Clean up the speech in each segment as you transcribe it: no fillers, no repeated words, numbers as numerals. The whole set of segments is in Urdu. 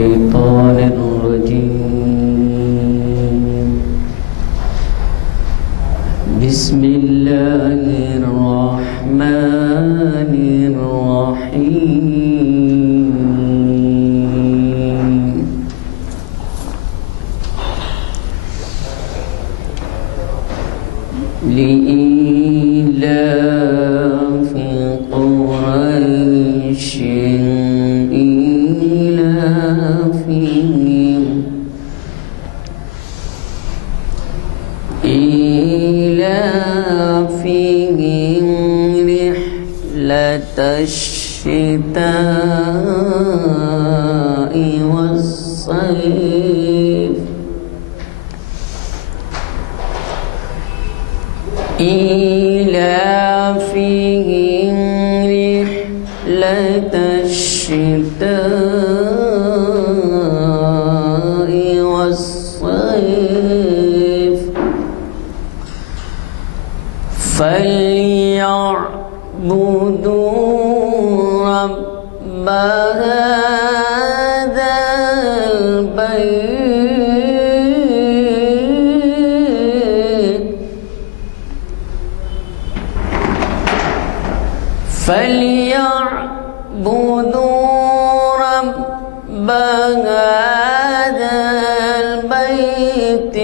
الشيطان الرجيم. بسم الله الرحمن الرحيم. لإيلاف قريش إيلافهم رحلة الشتاء والصيف. إيلافهم رحلة الشتاء والصيف. فليعبدوا رب هذا البيت. فليعبدوا رب هذا البيت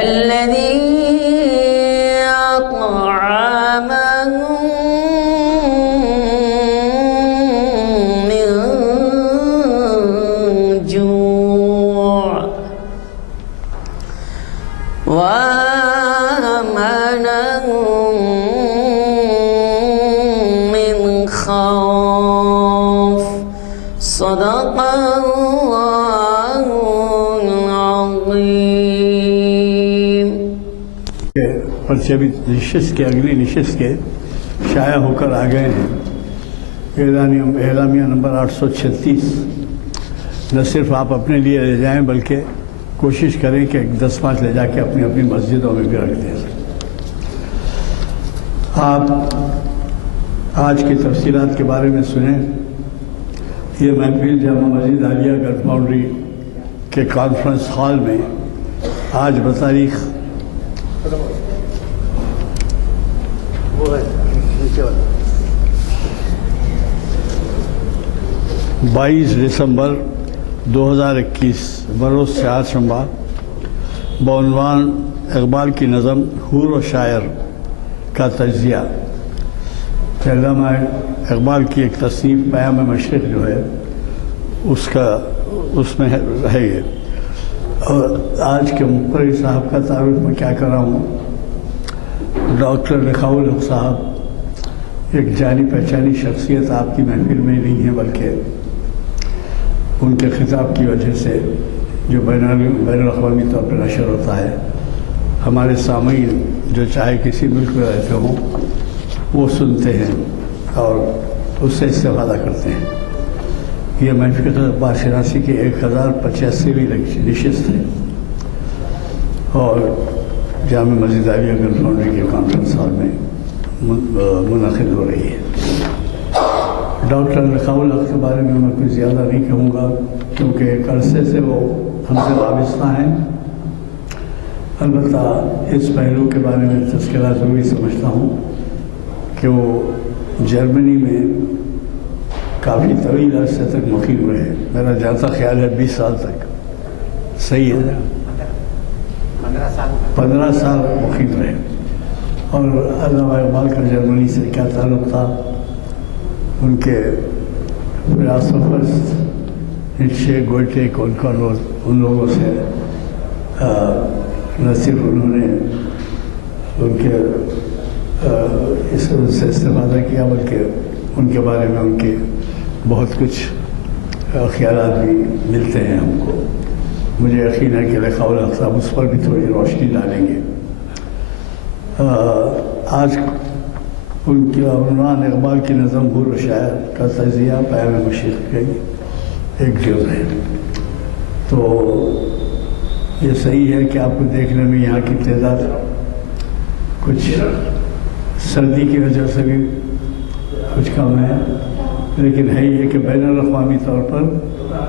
الذي أطعمهم من جوع وآمنهم من خوف. صدق الله العظيم. پرچے بھی نشست کے اگلی نشست کے شائع ہو کر آ گئے ہیں. اعلامیہ نمبر 836 نہ صرف آپ اپنے لیے لے جائیں بلکہ کوشش کریں کہ 10-5 لے جا کے اپنی اپنی مسجدوں میں بھی رکھ دیں. آپ آج کی تفصیلات کے بارے میں سنیں. یہ محفل جامع مسجد عالیہ گڑھ باؤنڈری کے کانفرنس ہال میں آج بتاریخ 22 دسمبر 2021 بروز چہارشنبہ بعنوان اقبال کی نظم حور و شاعر کا تجزیہ. علامہ اقبال کی ایک تصنیف پیام مشرق جو ہے اس میں ہے یہ. اور آج کے مقرر صاحب کا تعارف میں کیا کر رہا ہوں. ڈاکٹر لقاء الحق صاحب ایک جانی پہچانی شخصیت آپ کی محفل میں نہیں ہے بلکہ ان کے خطاب کی وجہ سے جو بین الاقوامی طور پر نشر ہوتا ہے ہمارے سامعین جو چاہے کسی ملک میں رہتے ہوں وہ سنتے ہیں اور اس سے استفادہ کرتے ہیں. یہ محفل اخبار شناسی کی 1085ویں نشست ہے اور جامع مسجد عالیہ گڑھ باؤنڈری کے کانفرنس ہال میں منعقد ہو رہی ہے. ڈاکٹر لقاء الحق کے بارے میں کچھ زیادہ نہیں کہوں گا کیونکہ ایک عرصے سے وہ ہم سے وابستہ ہیں. البتہ اس پہلو کے بارے میں تذکرہ ضروری سمجھتا ہوں کہ وہ جرمنی میں کافی طویل عرصے تک مقیم رہے. میرا جاتا خیال ہے 20 سال تک. صحیح ہے 15 سال مقیم رہے. اور علامہ اقبال کا جرمنی سے کیا تعلق تھا. ان کے فلاسفرز نیچے گوئٹے ان لوگوں سے نہ صرف انہوں نے ان کے اس سے استفادہ کیا بلکہ ان کے بارے میں ان کے بہت کچھ خیالات بھی ملتے ہیں ہم کو. مجھے یقین ہے کہ لقاء الحق صاحب اس پر بھی تھوڑی روشنی ڈالیں گے. آج ان کی عنوان اقبال کی نظم حور و شاعر کا تجزیہ پیام مشرق کی ایک جز ہے. تو یہ صحیح ہے کہ آپ کو دیکھنے میں یہاں کی تعداد کچھ سردی کی وجہ سے بھی کچھ کم ہے، لیکن ہے یہ کہ بین الاقوامی طور پر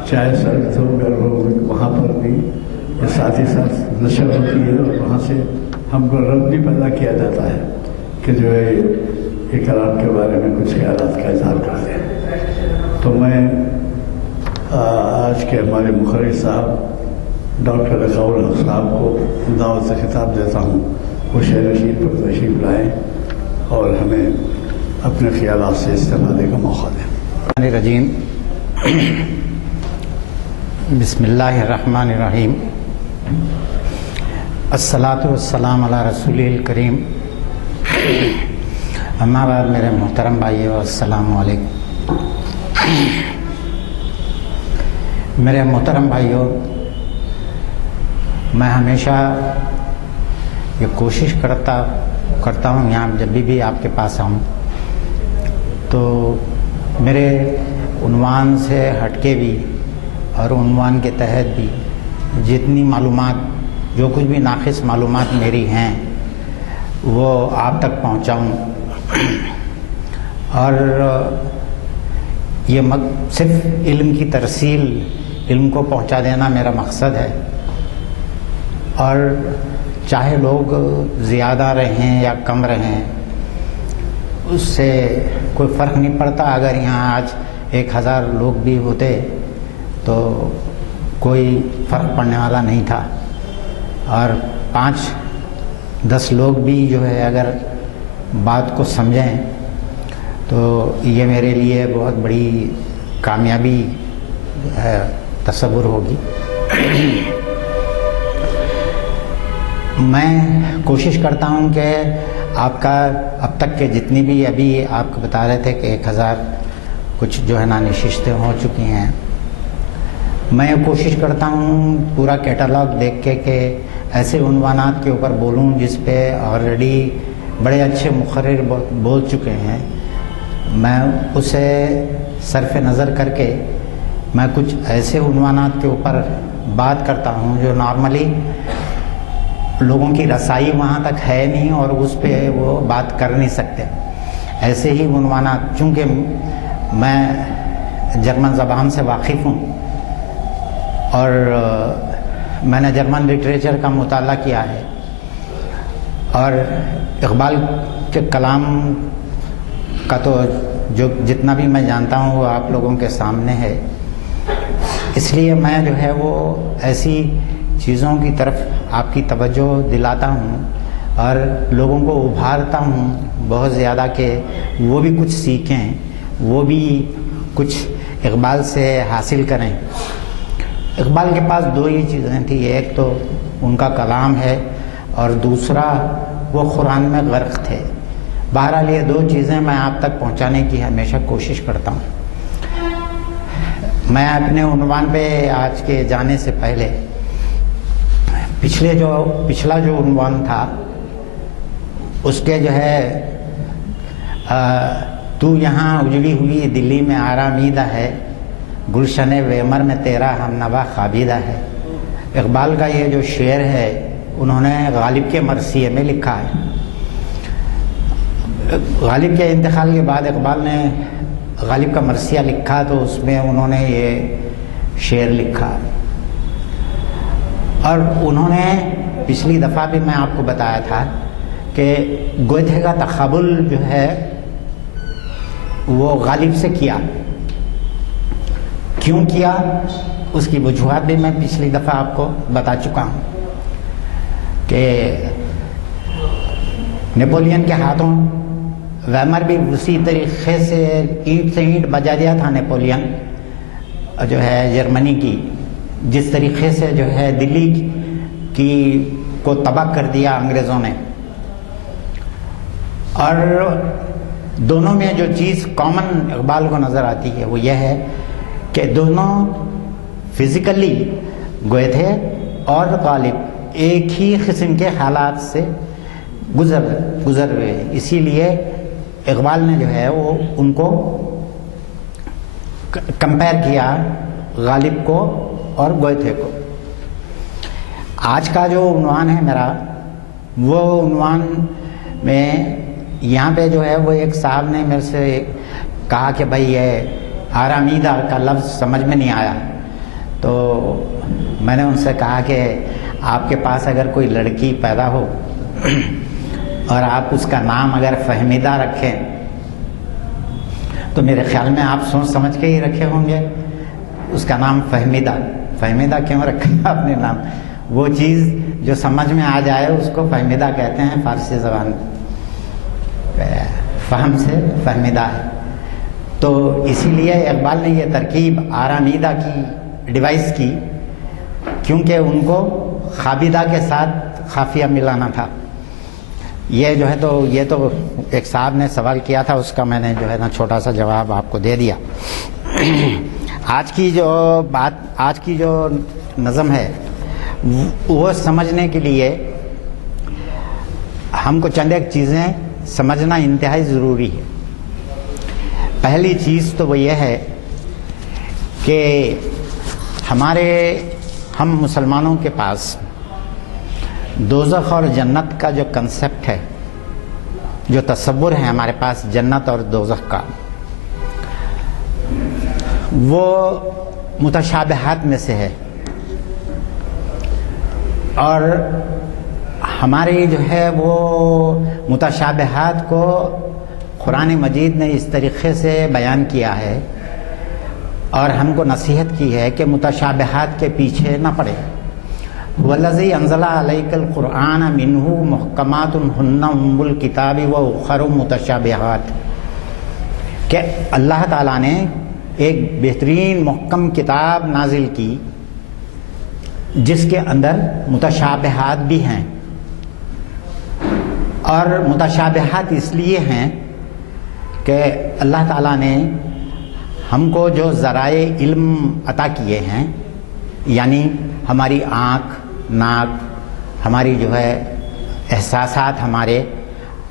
چاہے سرد ہو گرم ہو وہاں پر بھی یہ ساتھ ہی ساتھ نشر ہوتی ہے، اور وہاں سے ہم کو رب بھی پیدا کیا جاتا ہے کہ جو ہے یہ کلام کے بارے میں کچھ خیالات کا اظہار کرتے ہیں۔ تو میں آج کے ہمارے مقرر صاحب ڈاکٹر رضاء الحق صاحب کو دعوت سے خطاب دیتا ہوں، وہ شہر رشید پر تشریف لائیں اور ہمیں اپنے خیالات سے استفادے کا موقع دیں۔ الرجیم بسم اللہ الرحمن الرحیم، الصلاۃ والسلام علی رسول الکریم، اما بعد میرے محترم بھائیو السلام علیکم۔ میرے محترم بھائیو، میں ہمیشہ یہ کوشش کرتا ہوں یہاں جب بھی آپ کے پاس آؤں تو میرے عنوان سے ہٹ کے بھی اور عنوان کے تحت بھی جتنی معلومات، جو کچھ بھی ناقص معلومات میری ہیں وہ آپ تک پہنچاؤں، اور یہ صرف علم کی ترسیل، علم کو پہنچا دینا میرا مقصد ہے، اور چاہے لوگ زیادہ رہیں یا کم رہیں اس سے کوئی فرق نہیں پڑتا۔ اگر یہاں آج 1000 لوگ بھی ہوتے تو کوئی فرق پڑنے والا نہیں تھا، اور 5-10 لوگ بھی جو ہے اگر بات کو سمجھیں تو یہ میرے لیے بہت بڑی کامیابی تصور ہوگی۔ میں کوشش کرتا ہوں کہ آپ کا اب تک کے جتنی بھی ابھی آپ کو بتا رہے تھے کہ 1000 کچھ جو ہے نا نشستیں ہو چکی ہیں، میں کوشش کرتا ہوں پورا کیٹالاگ دیکھ کے کہ ایسے عنوانات کے اوپر بولوں جس پہ آلریڈی بڑے اچھے مقرر بول چکے ہیں۔ میں اسے صرف نظر کر کے میں کچھ ایسے عنوانات کے اوپر بات کرتا ہوں جو نارملی لوگوں کی رسائی وہاں تک ہے نہیں اور اس پہ وہ بات کر نہیں سکتے۔ ایسے ہی عنوانات، چونکہ میں جرمن زبان سے واقف ہوں اور میں نے جرمن لٹریچر کا مطالعہ کیا ہے، اور اقبال کے کلام کا تو جو جتنا بھی میں جانتا ہوں وہ آپ لوگوں کے سامنے ہے، اس لیے میں جو ہے وہ ایسی چیزوں کی طرف آپ کی توجہ دلاتا ہوں اور لوگوں کو ابھارتا ہوں بہت زیادہ کہ وہ بھی کچھ سیکھیں، وہ بھی کچھ اقبال سے حاصل کریں۔ اقبال کے پاس 2 ہی چیزیں تھیں، ایک تو ان کا کلام ہے اور دوسرا وہ قرآن میں غرق تھے۔ بہرحال یہ 2 چیزیں میں آپ تک پہنچانے کی ہمیشہ کوشش کرتا ہوں۔ میں اپنے عنوان پہ آج کے جانے سے پہلے پچھلا جو عنوان تھا اس کے جو ہے تو یہاں اجڑی ہوئی دلی میں آرامیدہ ہے، گلشن ویمر میں تیرا ہم نوا خوابیدہ ہے۔ اقبال کا یہ جو شعر ہے انہوں نے غالب کے مرثیے میں لکھا ہے۔ غالب کے انتقال کے بعد اقبال نے غالب کا مرثیہ لکھا تو اس میں انہوں نے یہ شعر لکھا، اور انہوں نے پچھلی دفعہ بھی میں آپ کو بتایا تھا کہ گوتھے کا تقابل جو ہے وہ غالب سے کیا، کیوں کیا اس کی وجوہات بھی میں پچھلی دفعہ آپ کو بتا چکا ہوں کہ نیپولین کے ہاتھوں ویمر بھی اسی طریقے سے اینٹ سے اینٹ بجا دیا تھا نیپولین جو ہے جرمنی کی، جس طریقے سے جو ہے دلی کی کو تباہ کر دیا انگریزوں نے۔ اور دونوں میں جو چیز کامن اقبال کو نظر آتی ہے وہ یہ ہے کہ دونوں فزیکلی گوئے تھے اور غالب ایک ہی قسم کے حالات سے گزر ہوئے، اسی لیے اقبال نے جو ہے وہ ان کو کمپیئر کیا غالب کو اور گوئتھے کو۔ آج کا جو عنوان ہے میرا وہ عنوان میں یہاں پہ جو ہے وہ ایک صاحب نے میرے سے کہا کہ بھائی یہ آرامیدہ کا لفظ سمجھ میں نہیں آیا، تو میں نے ان سے کہا کہ آپ کے پاس اگر کوئی لڑکی پیدا ہو اور آپ اس کا نام اگر فہمیدہ رکھیں تو میرے خیال میں آپ سوچ سمجھ کے ہی رکھے ہوں گے، اس کا نام فہمیدہ کیوں رکھا آپ نے نام؟ وہ چیز جو سمجھ میں آ جائے اس کو فہمیدہ کہتے ہیں، فارسی زبان فہم سے فہمیدہ ہے۔ تو اسی لیے اقبال نے یہ ترکیب آرامیدہ کی ڈیوائس کی، کیونکہ ان کو خابیدہ کے ساتھ خافیہ ملانا تھا۔ یہ جو ہے تو یہ تو ایک صاحب نے سوال کیا تھا، اس کا میں نے جو ہے نا چھوٹا سا جواب آپ کو دے دیا۔ آج کی جو نظم ہے وہ سمجھنے کے لیے ہم کو چند ایک چیزیں سمجھنا انتہائی ضروری ہے۔ پہلی چیز تو وہ یہ ہے کہ ہم مسلمانوں کے پاس دوزخ اور جنت کا جو کنسپٹ ہے، جو تصور ہے ہمارے پاس جنت اور دوزخ کا، وہ متشابہات میں سے ہے، اور ہماری جو ہے وہ متشابہات کو قرآن مجید نے اس طریقے سے بیان کیا ہے اور ہم کو نصیحت کی ہے کہ متشابہات کے پیچھے نہ پڑے۔ وَالَّذِي أَنزَلَ عَلَيْكَ الْقُرْآنَ مِنْهُ مُحْكَمَاتٌ هُنَّ أُمُّ الْكِتَابِ وَأُخَرُ مُتَشَابِهَاتٌ، کہ اللہ تعالیٰ نے ایک بہترین محکم کتاب نازل کی جس کے اندر متشابہات بھی ہیں، اور متشابہات اس لیے ہیں کہ اللہ تعالیٰ نے ہم کو جو ذرائع علم عطا کیے ہیں، یعنی ہماری آنکھ، ناک، ہماری جو ہے احساسات،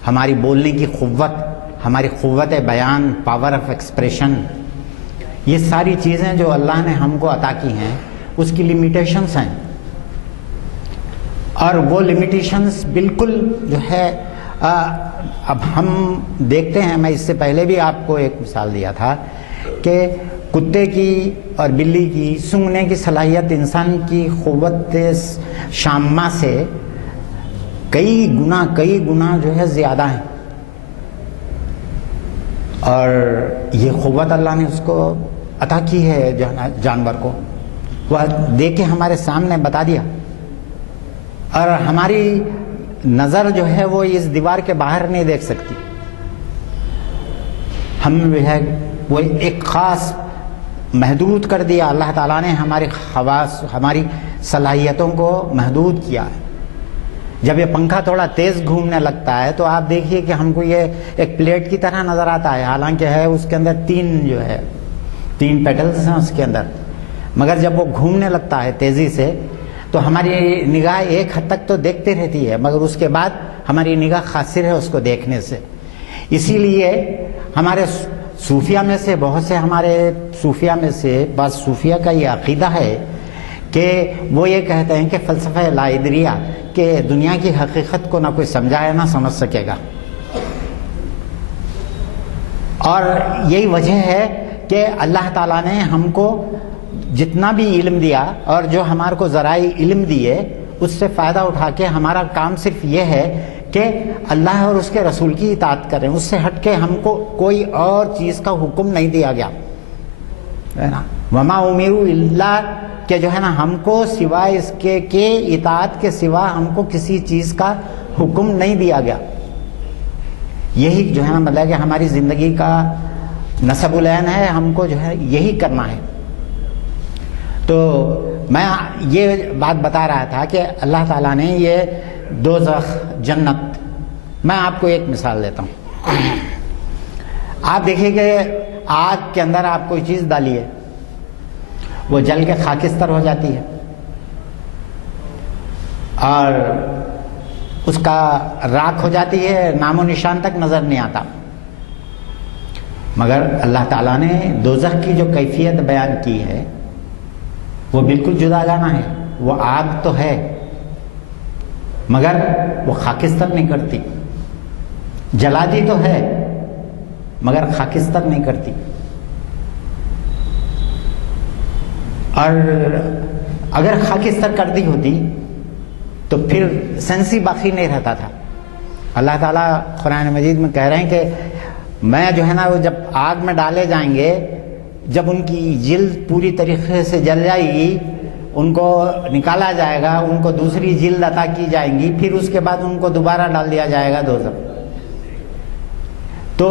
ہماری بولنے کی قوت، ہماری قوت بیان، پاور آف ایکسپریشن، یہ ساری چیزیں جو اللہ نے ہم کو عطا کی ہیں اس کی لمیٹیشنز ہیں، اور وہ لمیٹیشنز بالکل جو ہے اب ہم دیکھتے ہیں، میں اس سے پہلے بھی آپ کو ایک مثال دیا تھا کہ کتے کی اور بلی کی سونگھنے کی صلاحیت انسان کی قوت شامہ سے کئی گنا جو ہے زیادہ ہیں، اور یہ قوت اللہ نے اس کو عطا کی ہے جانور کو، وہ دیکھ کے ہمارے سامنے بتا دیا، اور ہماری نظر جو ہے وہ اس دیوار کے باہر نہیں دیکھ سکتی، ہم جو ہے وہ ایک خاص محدود کر دیا، اللہ تعالیٰ نے ہماری خواص، ہماری صلاحیتوں کو محدود کیا ہے۔ جب یہ پنکھا تھوڑا تیز گھومنے لگتا ہے تو آپ دیکھیے کہ ہم کو یہ ایک پلیٹ کی طرح نظر آتا ہے، حالانکہ ہے اس کے اندر تین پیٹلز ہیں اس کے اندر، مگر جب وہ گھومنے لگتا ہے تیزی سے تو ہماری نگاہ ایک حد تک تو دیکھتے رہتی ہے، مگر اس کے بعد ہماری نگاہ قاصر ہے اس کو دیکھنے سے۔ اسی لیے ہمارے صوفیہ میں سے بعض صوفیہ کا یہ عقیدہ ہے کہ وہ یہ کہتے ہیں کہ فلسفہ لا ادریہ، کہ دنیا کی حقیقت کو نہ کوئی سمجھا ہے نہ سمجھ سکے گا، اور یہی وجہ ہے کہ اللہ تعالیٰ نے ہم کو جتنا بھی علم دیا اور جو ہمارے کو ذرائع علم دیے اس سے فائدہ اٹھا کے ہمارا کام صرف یہ ہے کہ اللہ اور اس کے رسول کی اطاعت کریں، اس سے ہٹ کے ہم کو کوئی اور چیز کا حکم نہیں دیا گیا ہے نا۔ وما امروا الا، کہ جو ہے نا ہم کو سوائے اس کے کہ اطاعت کے سوا ہم کو کسی چیز کا حکم نہیں دیا گیا۔ یہی جو ہے نا مطلب کہ ہماری زندگی کا نصب العین ہے، ہم کو جو ہے یہی کرنا ہے۔ تو میں یہ بات بتا رہا تھا کہ اللہ تعالیٰ نے یہ دوزخ، جنت، میں آپ کو ایک مثال دیتا ہوں۔ آپ دیکھیے کہ آگ کے اندر آپ کوئی چیز ڈالی ہے، وہ جل کے خاکستر ہو جاتی ہے اور اس کا راکھ ہو جاتی ہے، نام و نشان تک نظر نہیں آتا، مگر اللہ تعالیٰ نے دوزخ کی جو کیفیت بیان کی ہے وہ بالکل جدا جانا ہے۔ وہ آگ تو ہے مگر وہ خاکستر نہیں کرتی، جلاتی تو ہے مگر خاکستر نہیں کرتی. اور اگر خاکستر کرتی ہوتی تو پھر سینس ہی باقی نہیں رہتا تھا. اللہ تعالیٰ قرآن مجید میں کہہ رہے ہیں کہ میں جو ہے نا وہ جب آگ میں ڈالے جائیں گے، جب ان کی جلد پوری طریقے سے جل جائے گی، ان کو نکالا جائے گا، ان کو دوسری جلد عطا کی جائیں گی، پھر اس کے بعد ان کو دوبارہ ڈال دیا جائے گا دوزخ. تو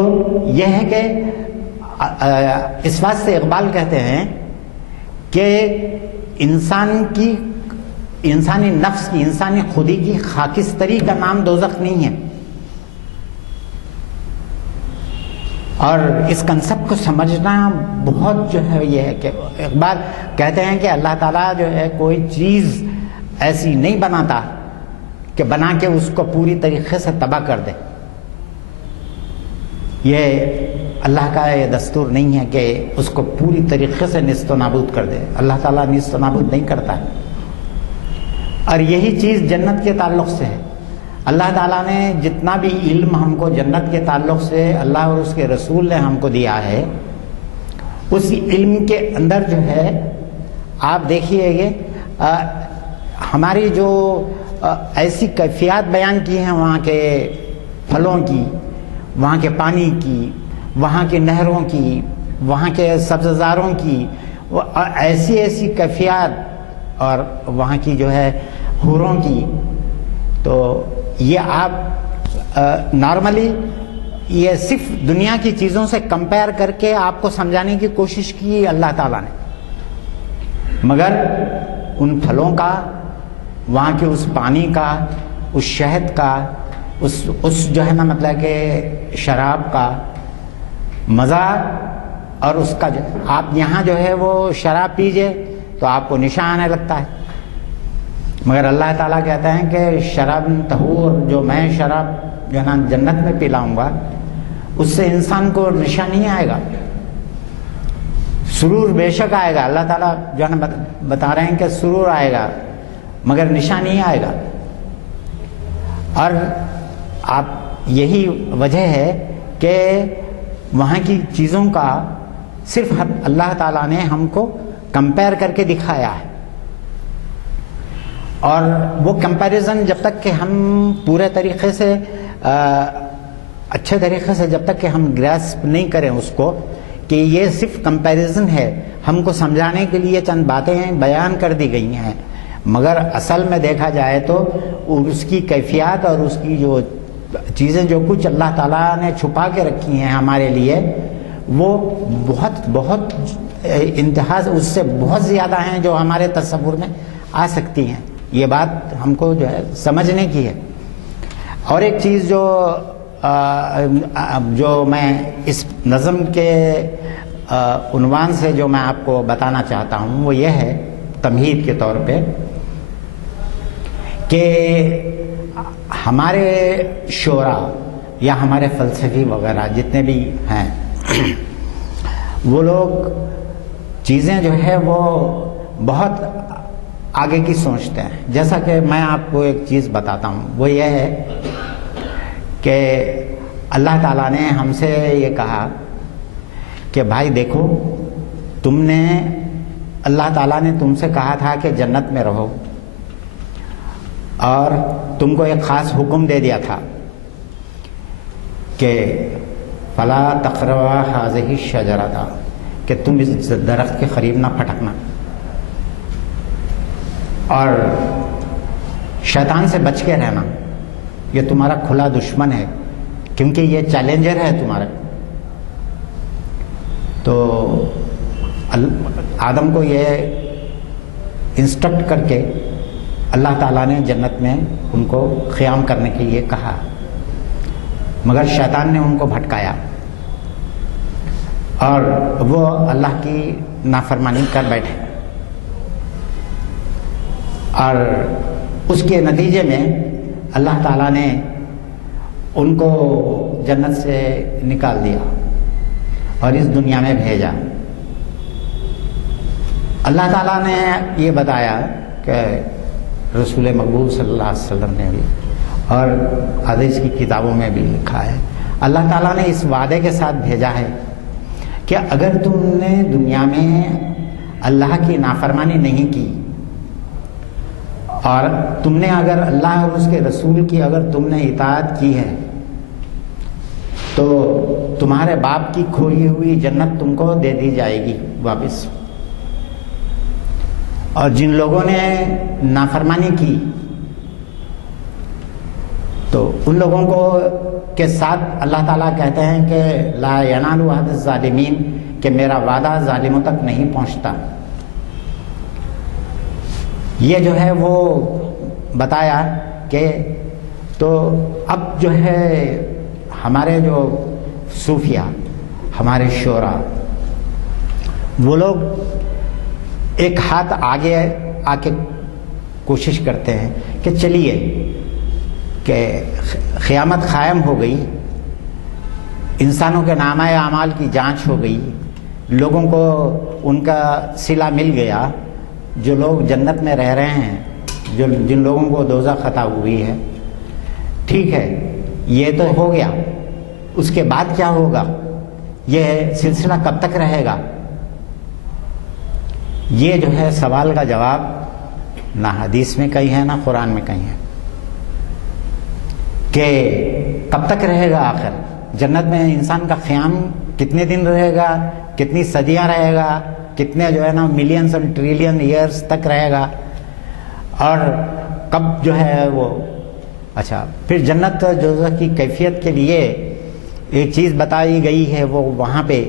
یہ ہے کہ اس بات سے اقبال کہتے ہیں کہ انسانی نفس کی، انسانی خودی کی خاکستری کا نام دوزخ نہیں ہے. اور اس کنسپٹ کو سمجھنا بہت جو ہے یہ ہے کہ اقبال کہتے ہیں کہ اللہ تعالیٰ جو ہے کوئی چیز ایسی نہیں بناتا کہ بنا کے اس کو پوری طریقے سے تباہ کر دے. یہ اللہ کا یہ دستور نہیں ہے کہ اس کو پوری طریقے سے نیست و نابود کر دے. اللہ تعالیٰ نیست و نابود نہیں کرتا ہے. اور یہی چیز جنت کے تعلق سے ہے. اللہ تعالیٰ نے جتنا بھی علم ہم کو جنت کے تعلق سے اللہ اور اس کے رسول نے ہم کو دیا ہے، اس علم کے اندر جو ہے آپ دیکھیے گے ہماری جو ایسی کیفیات بیان کی ہیں وہاں کے پھلوں کی، وہاں کے پانی کی، وہاں کی نہروں کی، وہاں کے سبززاروں کی، ایسی ایسی کیفیات اور وہاں کی جو ہے حوروں کی. تو یہ آپ نارملی یہ صرف دنیا کی چیزوں سے کمپیئر کر کے آپ کو سمجھانے کی کوشش کی اللہ تعالیٰ نے، مگر ان پھلوں کا، وہاں کے اس پانی کا، اس شہد کا، اس جو ہے نا مطلب کہ شراب کا مزہ، اور اس کا آپ یہاں جو ہے وہ شراب پیجئے تو آپ کو نشہ آنے لگتا ہے. مگر اللہ تعالیٰ کہتے ہیں کہ شراب طہور، جو میں شراب جو ہے نا جنت میں پلاؤں گا اس سے انسان کو نشہ نہیں آئے گا. سرور بے شک آئے گا. اللہ تعالیٰ جو ہے نا بتا رہے ہیں کہ سرور آئے گا مگر نشہ نہیں آئے گا. اور آپ یہی وجہ ہے کہ وہاں کی چیزوں کا صرف اللہ تعالیٰ نے ہم کو کمپیئر کر کے دکھایا ہے. اور وہ کمپیریزن جب تک کہ ہم پورے طریقے سے اچھے طریقے سے جب تک کہ ہم گراسپ نہیں کریں اس کو کہ یہ صرف کمپیریزن ہے، ہم کو سمجھانے کے لیے چند باتیں بیان کر دی گئی ہیں، مگر اصل میں دیکھا جائے تو اس کی کیفیات اور اس کی جو چیزیں جو کچھ اللہ تعالیٰ نے چھپا کے رکھی ہیں ہمارے لیے، وہ بہت بہت انتہا اس سے بہت زیادہ ہیں جو ہمارے تصور میں آ سکتی ہیں. یہ بات ہم کو جو ہے سمجھنے کی ہے. اور ایک چیز جو میں اس نظم کے عنوان سے جو میں آپ کو بتانا چاہتا ہوں وہ یہ ہے تمہید کے طور پہ کہ ہمارے شعراء یا ہمارے فلسفی وغیرہ جتنے بھی ہیں وہ لوگ چیزیں جو ہے وہ بہت آگے کی سوچتے ہیں. جیسا کہ میں آپ کو ایک چیز بتاتا ہوں، وہ یہ ہے کہ اللہ تعالیٰ نے ہم سے یہ کہا کہ بھائی دیکھو، تم نے، اللہ تعالیٰ نے تم سے کہا تھا کہ جنت میں رہو، اور تم کو ایک خاص حکم دے دیا تھا کہ فلا تقربا هذه الشجرة، کہ تم اس درخت کے قریب نہ پھٹکنا، اور شیطان سے بچ کے رہنا، یہ تمہارا کھلا دشمن ہے کیونکہ یہ چیلنجر ہے تمہارا. تو آدم کو یہ انسٹرکٹ کر کے اللہ تعالیٰ نے جنت میں ان کو قیام کرنے کے لیے کہا، مگر شیطان نے ان کو بھٹکایا اور وہ اللہ کی نافرمانی کر بیٹھے، اور اس کے نتیجے میں اللہ تعالیٰ نے ان کو جنت سے نکال دیا اور اس دنیا میں بھیجا. اللہ تعالیٰ نے یہ بتایا کہ رسول مقبول صلی اللہ علیہ وسلم نے بھی اور حدیث کی کتابوں میں بھی لکھا ہے اللہ تعالیٰ نے اس وعدے کے ساتھ بھیجا ہے کہ اگر تم نے دنیا میں اللہ کی نافرمانی نہیں کی اور تم نے اگر اللہ اور اس کے رسول کی اگر تم نے اطاعت کی ہے تو تمہارے باپ کی کھوئی ہوئی جنت تم کو دے دی جائے گی واپس. اور جن لوگوں نے نافرمانی کی تو ان لوگوں کو کے ساتھ اللہ تعالیٰ کہتے ہیں کہ لا ینال عہد الظالمین، کہ میرا وعدہ ظالموں تک نہیں پہنچتا. یہ جو ہے وہ بتایا کہ تو اب جو ہے ہمارے جو صوفیہ، ہمارے شعراء، وہ لوگ ایک ہاتھ آگے آ کے کوشش کرتے ہیں کہ چلیے کہ قیامت قائم ہو گئی، انسانوں کے نامہ اعمال کی جانچ ہو گئی، لوگوں کو ان کا صلہ مل گیا، جو لوگ جنت میں رہ رہے ہیں، جن لوگوں کو دوزخ عطا ہوئی ہے، ٹھیک ہے یہ تو ہو گیا، اس کے بعد کیا ہوگا؟ یہ سلسلہ کب تک رہے گا؟ یہ جو ہے سوال کا جواب نہ حدیث میں کہیں ہے نہ قرآن میں کہیں ہے کہ کب تک رہے گا. آخر جنت میں انسان کا قیام کتنے دن رہے گا، کتنی صدیاں رہے گا، کتنے جو ہے نا ملینز اور ٹریلین ایئرز تک رہے گا، اور کب جو ہے وہ اچھا. پھر جنت دوزخ کی کیفیت کے لیے ایک چیز بتائی گئی ہے، وہ وہاں پہ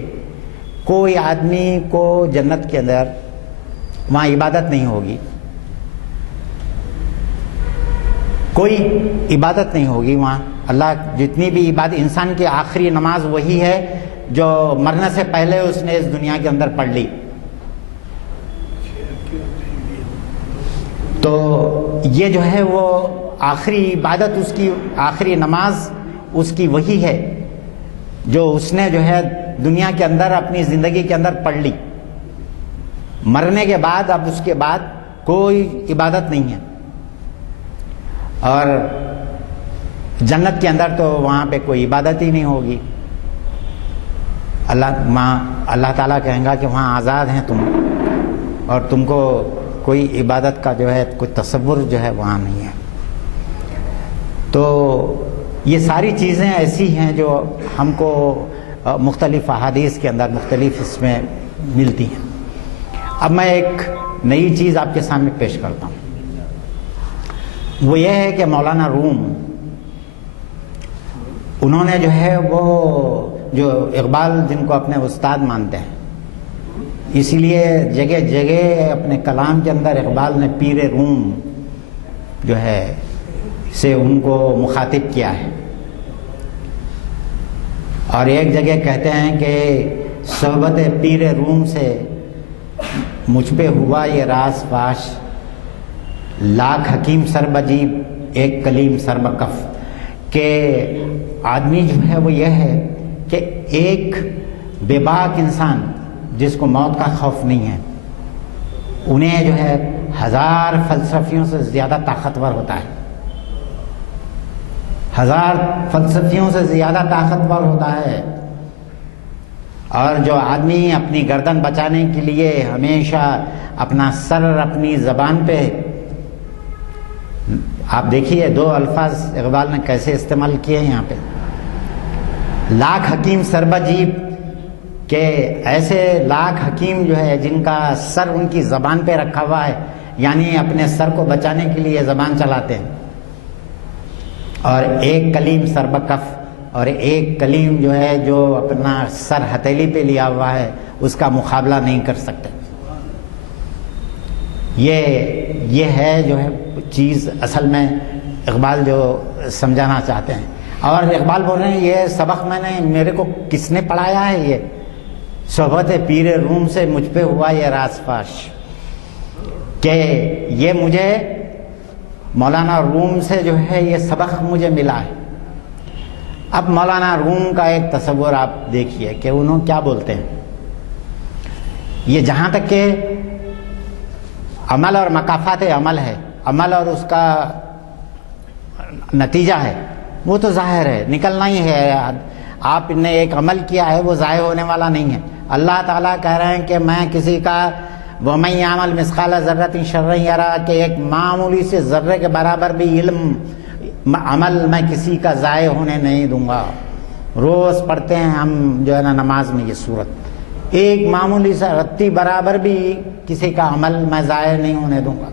کوئی آدمی کو جنت کے اندر وہاں عبادت نہیں ہوگی، کوئی عبادت نہیں ہوگی وہاں. اللہ جتنی بھی عبادت، انسان کی آخری نماز وہی ہے جو مرنے سے پہلے اس نے اس دنیا کے اندر پڑھ لی. تو یہ جو ہے وہ آخری عبادت، اس کی آخری نماز اس کی وہی ہے جو اس نے جو ہے دنیا کے اندر اپنی زندگی کے اندر پڑھ لی. مرنے کے بعد اب اس کے بعد کوئی عبادت نہیں ہے. اور جنت کے اندر تو وہاں پہ کوئی عبادت ہی نہیں ہوگی. اللہ تعالیٰ کہیں گا کہ وہاں آزاد ہیں تم، اور تم کو کوئی عبادت کا جو ہے کوئی تصور جو ہے وہاں نہیں ہے. تو یہ ساری چیزیں ایسی ہیں جو ہم کو مختلف احادیث کے اندر مختلف اس میں ملتی ہیں. اب میں ایک نئی چیز آپ کے سامنے پیش کرتا ہوں. وہ یہ ہے کہ مولانا روم، انہوں نے جو ہے وہ جو اقبال جن کو اپنے استاد مانتے ہیں، اسی لیے جگہ جگہ اپنے کلام کے اندر اقبال نے پیر روم جو ہے سے ان کو مخاطب کیا ہے. اور ایک جگہ کہتے ہیں کہ صحبت پیر روم سے مجھ پہ ہوا یہ راز فاش، لاکھ حکیم سر بجیب ایک کلیم سر بکف. کہ آدمی جو ہے وہ یہ ہے کہ ایک بے باک انسان جس کو موت کا خوف نہیں ہے، انہیں جو ہے 1000 فلسفیوں سے زیادہ طاقتور ہوتا ہے، 1000 فلسفیوں سے زیادہ طاقتور ہوتا ہے. اور جو آدمی اپنی گردن بچانے کے لیے ہمیشہ اپنا سر اپنی زبان پہ، آپ دیکھیے 2 الفاظ اقبال نے کیسے استعمال کیے ہیں یہاں پہ، لاکھ حکیم سر بجیب، کہ ایسے لاکھ حکیم جو ہے جن کا سر ان کی زبان پہ رکھا ہوا ہے، یعنی اپنے سر کو بچانے کے لیے زبان چلاتے ہیں. اور ایک کلیم سر بکف، اور ایک کلیم جو ہے جو اپنا سر ہتھیلی پہ لیا ہوا ہے، اس کا مقابلہ نہیں کر سکتے. یہ ہے جو ہے چیز اصل میں اقبال جو سمجھانا چاہتے ہیں. اور اقبال بول رہے ہیں یہ سبق میرے کو کس نے پڑھایا ہے؟ یہ صحبت پیر روم سے مجھ پہ ہوا یہ راز فاش، کہ یہ مجھے مولانا روم سے جو ہے یہ سبق مجھے ملا ہے. اب مولانا روم کا ایک تصور آپ دیکھیے کہ انہوں کیا بولتے ہیں. یہ جہاں تک کہ عمل اور مکافات عمل ہے، عمل اور اس کا نتیجہ ہے، وہ تو ظاہر ہے، نکلنا ہی ہے. آپ نے ایک عمل کیا ہے وہ ضائع ہونے والا نہیں ہے. اللہ تعالیٰ کہہ رہے ہیں کہ میں کسی کا وَمَن يَعْمَلْ مِثْقَالَ ذَرَّةٍ شَرًّا يَرَهُ کہ ایک معمولی سے ذرے کے برابر بھی علم عمل میں کسی کا ضائع ہونے نہیں دوں گا. روز پڑھتے ہیں ہم جو ہے نا نماز میں یہ صورت, ایک معمولی سا رتی برابر بھی کسی کا عمل میں ضائع نہیں ہونے دوں گا,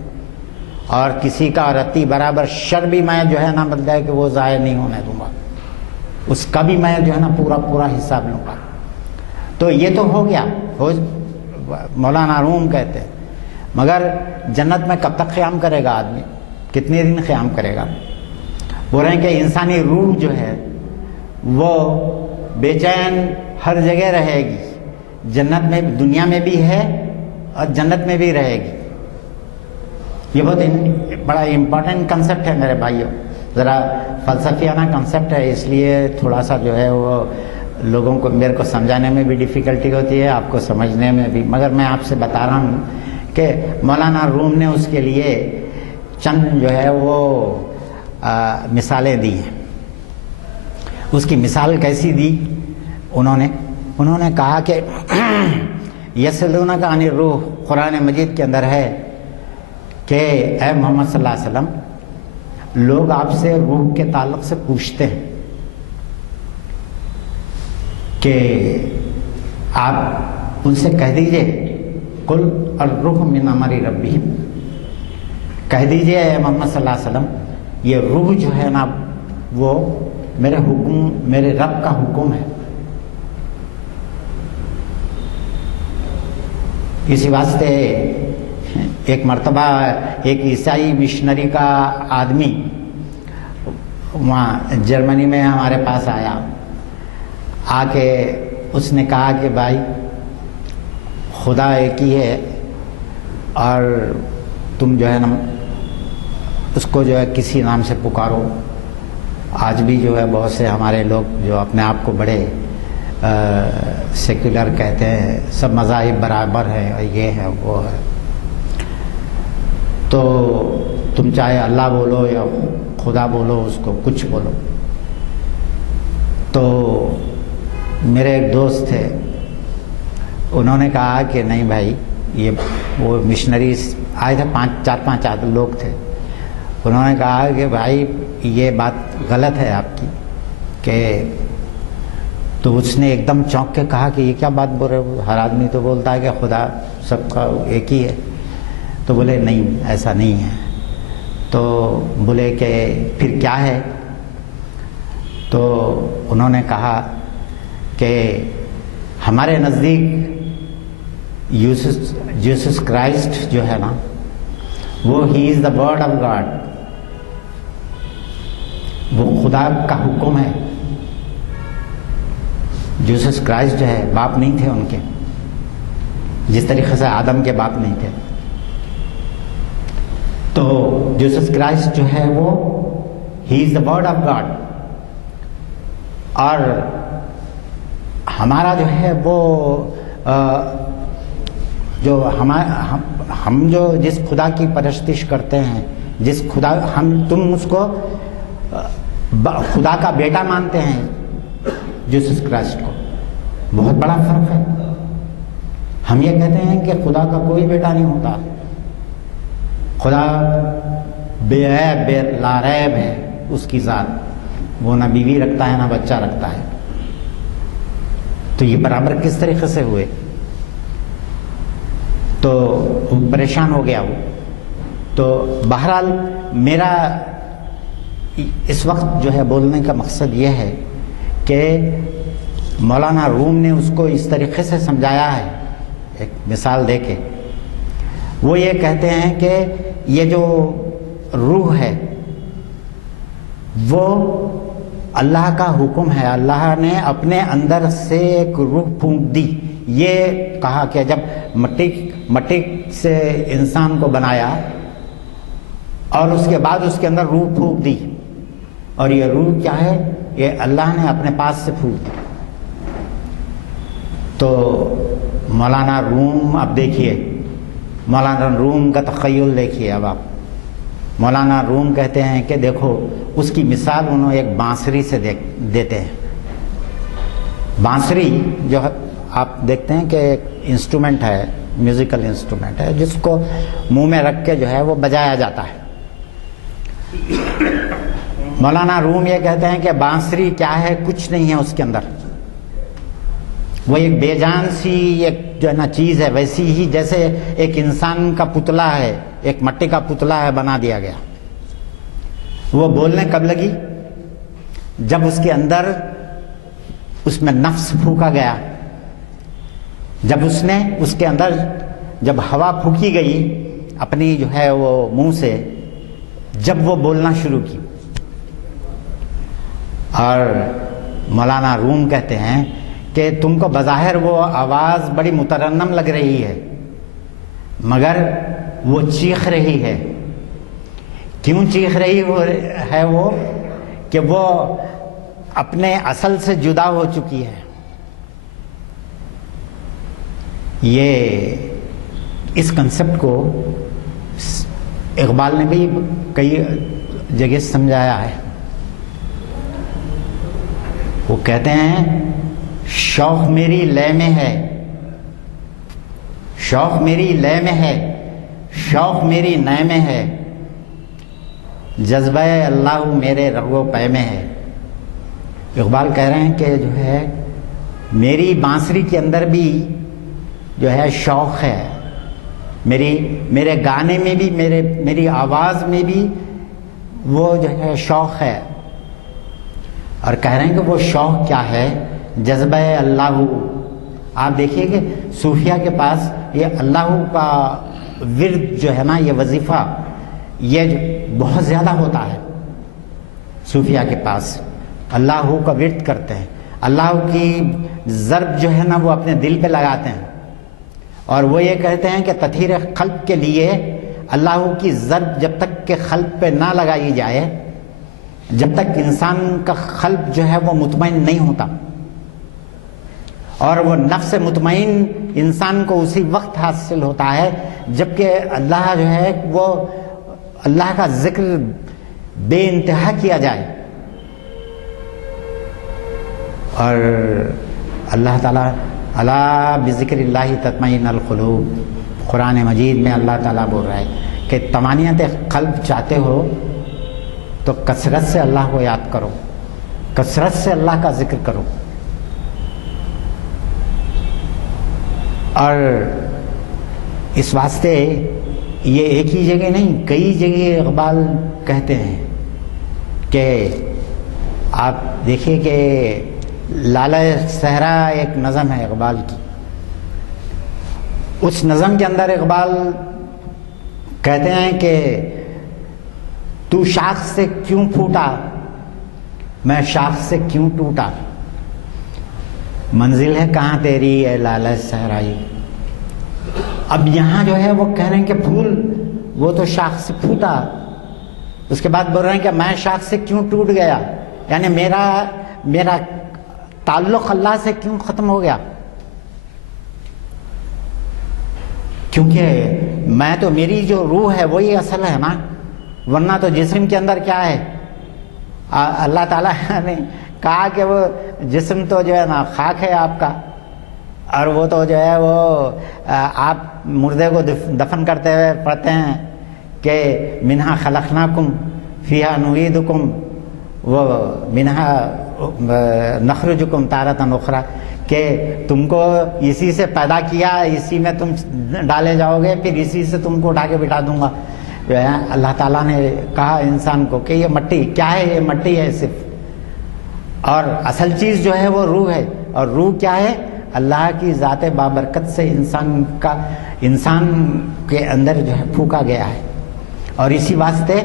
اور کسی کا رتی برابر شر بھی میں جو ہے نا بدلے کہ وہ ضائع نہیں ہونے دوں گا, اس کا بھی میں جو ہے نا پورا حساب لوں گا. تو یہ تو ہو گیا, مولانا روم کہتے ہیں. مگر جنت میں کب تک قیام کرے گا آدمی, کتنے دن قیام کرے گا؟ بول رہے ہیں کہ انسانی روح جو ہے وہ بے چین ہر جگہ رہے گی, جنت میں دنیا میں بھی ہے اور جنت میں بھی رہے گی. یہ بہت بڑا امپورٹنٹ کنسیپٹ ہے میرے بھائیوں, ذرا فلسفیانہ کنسیپٹ ہے, اس لیے تھوڑا سا جو ہے وہ لوگوں کو میرے کو سمجھانے میں بھی ڈیفیکلٹی ہوتی ہے, آپ کو سمجھنے میں بھی. مگر میں آپ سے بتا رہا ہوں کہ مولانا روم نے اس کے لیے چند جو ہے وہ مثالیں دی ہیں. اس کی مثال کیسی دی انہوں نے کہا کہ یسألونک عن الروح, قرآن مجید کے اندر ہے کہ اے محمد صلی اللہ علیہ وسلم, لوگ آپ سے روح کے تعلق سے پوچھتے ہیں کہ آپ ان سے کہہ دیجئے قل الروح من امر ربی, کہہ دیجئے اے محمد صلی اللہ علیہ وسلم یہ روح جو ہے نا وہ میرے رب کا حکم ہے. اسی واسطے ایک مرتبہ ایک عیسائی مشنری کا آدمی وہاں جرمنی میں ہمارے پاس آیا, آ کے اس نے کہا کہ بھائی خدا ایک ہی ہے اور تم جو ہے نا اس کو جو ہے کسی نام سے پکارو. آج بھی جو ہے بہت سے ہمارے لوگ جو اپنے آپ کو بڑے سیکولر کہتے ہیں, سب مذاہب برابر ہیں, یہ ہے وہ ہے, تو تم چاہے اللہ بولو یا خدا بولو, اس کو کچھ بولو. تو میرے ایک دوست تھے, انہوں نے کہا کہ نہیں بھائی, یہ وہ مشنریز آئے تھے, چار پانچ لوگ تھے. انہوں نے کہا کہ بھائی یہ بات غلط ہے آپ کی, کہ تو اس نے ایک دم چونک کے کہا کہ یہ کیا بات بول رہے ہو, ہر آدمی تو بولتا ہے کہ خدا سب کا ایک ہی ہے. تو بولے نہیں ایسا نہیں ہے. تو بولے کہ پھر کیا ہے؟ تو انہوں نے کہا کہ ہمارے نزدیک جیسس کرائسٹ جو ہے نا وہ ہی از دا ورڈ آف گاڈ, وہ خدا کا حکم ہے. جیسس کرائسٹ جو ہے باپ نہیں تھے ان کے, جس طریقے سے آدم کے باپ نہیں تھے. تو جیسس کرائسٹ جو ہے وہ ہی از دا ورڈ آف گاڈ, اور ہمارا جو ہے وہ جو ہم جو جس خدا کی پرستش کرتے ہیں, جس خدا تم اس کو خدا کا بیٹا مانتے ہیں جیسس کرائسٹ کو, بہت بڑا فرق ہے. ہم یہ کہتے ہیں کہ خدا کا کوئی بیٹا نہیں ہوتا, خدا بے عیب بے لاریب ہے اس کی ذات, وہ نہ بیوی رکھتا ہے نہ بچہ رکھتا ہے. تو یہ برابر کس طریقے سے ہوئے؟ تو پریشان ہو گیا وہ. تو بہرحال میرا اس وقت جو ہے بولنے کا مقصد یہ ہے کہ مولانا روم نے اس کو اس طریقے سے سمجھایا ہے, ایک مثال دے کے. وہ یہ کہتے ہیں کہ یہ جو روح ہے وہ اللہ کا حکم ہے, اللہ نے اپنے اندر سے ایک روح پھونک دی. یہ کہا کہ جب مٹی سے انسان کو بنایا اور اس کے بعد اس کے اندر روح پھونک دی, اور یہ روح کیا ہے, یہ اللہ نے اپنے پاس سے پھونک دی. تو مولانا روم اب دیکھیے, مولانا روم کا تخیل دیکھیے. اب آپ مولانا روم کہتے ہیں کہ دیکھو اس کی مثال انہوں ایک بانسری سے دیتے ہیں. بانسری جو آپ دیکھتے ہیں کہ ایک انسٹرومنٹ ہے، میوزیکل انسٹرومنٹ ہے، جس کو منہ میں رکھ کے جو ہے وہ بجایا جاتا ہے۔ مولانا روم یہ کہتے ہیں کہ بانسری کیا ہے؟ کچھ نہیں ہے اس کے اندر، وہ ایک بے جان سی ایک جو ہے نا چیز ہے، ویسی ہی جیسے ایک انسان کا پتلا ہے، ایک مٹی کا پتلا ہے، بنا دیا گیا۔ وہ بولنے کب لگی؟ جب اس کے اندر اس میں نفس پھونکا گیا، جب اس نے اس کے اندر جب ہوا پھونکی گئی اپنی جو ہے وہ منہ سے، جب وہ بولنا شروع کی۔ اور مولانا روم کہتے ہیں کہ تم کو بظاہر وہ آواز بڑی مترنم لگ رہی ہے، مگر وہ چیخ رہی ہے۔ کیوں چیخ رہی ہے؟ وہ کہ وہ اپنے اصل سے جدا ہو چکی ہے۔ یہ اس کنسپٹ کو اقبال نے بھی کئی جگہ سمجھایا ہے۔ وہ کہتے ہیں شوق میری لے میں ہے، شوق میری لے میں ہے، شوق میری نے میں ہے، جذبہ اللہ میرے رگ و پے میں ہے۔ اقبال کہہ رہے ہیں کہ جو ہے میری بانسری کے اندر بھی جو ہے شوق ہے، میرے گانے میں بھی، میری آواز میں بھی وہ جو ہے شوق ہے۔ اور کہہ رہے ہیں کہ وہ شوق کیا ہے؟ جذبہ اللہ۔ آپ دیکھیے کہ صوفیہ کے پاس یہ اللہ کا ورد جو ہے نا، یہ وظیفہ یہ بہت زیادہ ہوتا ہے۔ صوفیہ کے پاس اللہ کا ورد کرتے ہیں، اللہ کی ضرب جو ہے نا وہ اپنے دل پہ لگاتے ہیں، اور وہ یہ کہتے ہیں کہ تطہیر قلب کے لیے اللہ کی ضرب جب تک کہ قلب پہ نہ لگائی جائے، جب تک انسان کا قلب جو ہے وہ مطمئن نہیں ہوتا۔ اور وہ نفس مطمئن انسان کو اسی وقت حاصل ہوتا ہے جبکہ اللہ جو ہے وہ اللہ کا ذکر بے انتہا کیا جائے۔ اور اللہ تعالیٰ الا بذکر اللہ تطمئن القلوب، قرآن مجید میں اللہ تعالیٰ بول رہا ہے کہ طمانینت قلب چاہتے ہو تو کثرت سے اللہ کو یاد کرو، کثرت سے اللہ کا ذکر کرو۔ اور اس واسطے یہ ایک ہی جگہ نہیں، کئی جگہ اقبال کہتے ہیں کہ آپ دیکھیے کہ لالہ صحرا ایک نظم ہے اقبال کی، اس نظم کے اندر اقبال کہتے ہیں کہ تو شاخ سے کیوں پھوٹا، میں شاخ سے کیوں ٹوٹا، منزل ہے کہاں تیری اے لالہ صحرائی۔ اب یہاں جو ہے وہ کہہ رہے ہیں کہ پھول وہ تو شاخ سے پھوٹا، اس کے بعد بول رہے ہیں کہ میں شاخ سے کیوں ٹوٹ گیا، یعنی میرا تعلق اللہ سے کیوں ختم ہو گیا، کیونکہ میں تو میری جو روح ہے وہی اصل ہے نا، ورنہ تو جسم کے اندر کیا ہے؟ اللہ تعالیٰ نے کہا کہ وہ جسم تو جو ہے نا خاک ہے آپ کا، اور وہ تو جو ہے وہ آپ مردے کو دفن کرتے ہوئے پڑھتے ہیں کہ منہا خلقناکم فیہا نعیدکم وہ منہا نخرجکم تارۃ اخری، کہ تم کو اسی سے پیدا کیا، اسی میں تم ڈالے جاؤ گے، پھر اسی سے تم کو اٹھا کے بٹھا دوں گا۔ جو ہے اللہ تعالیٰ نے کہا انسان کو کہ یہ مٹی کیا ہے؟ یہ مٹی ہے صرف، اور اصل چیز جو ہے وہ روح ہے، اور روح کیا ہے؟ اللہ کی ذات بابرکت سے انسان کے اندر جو ہے پھونکا گیا ہے۔ اور اسی واسطے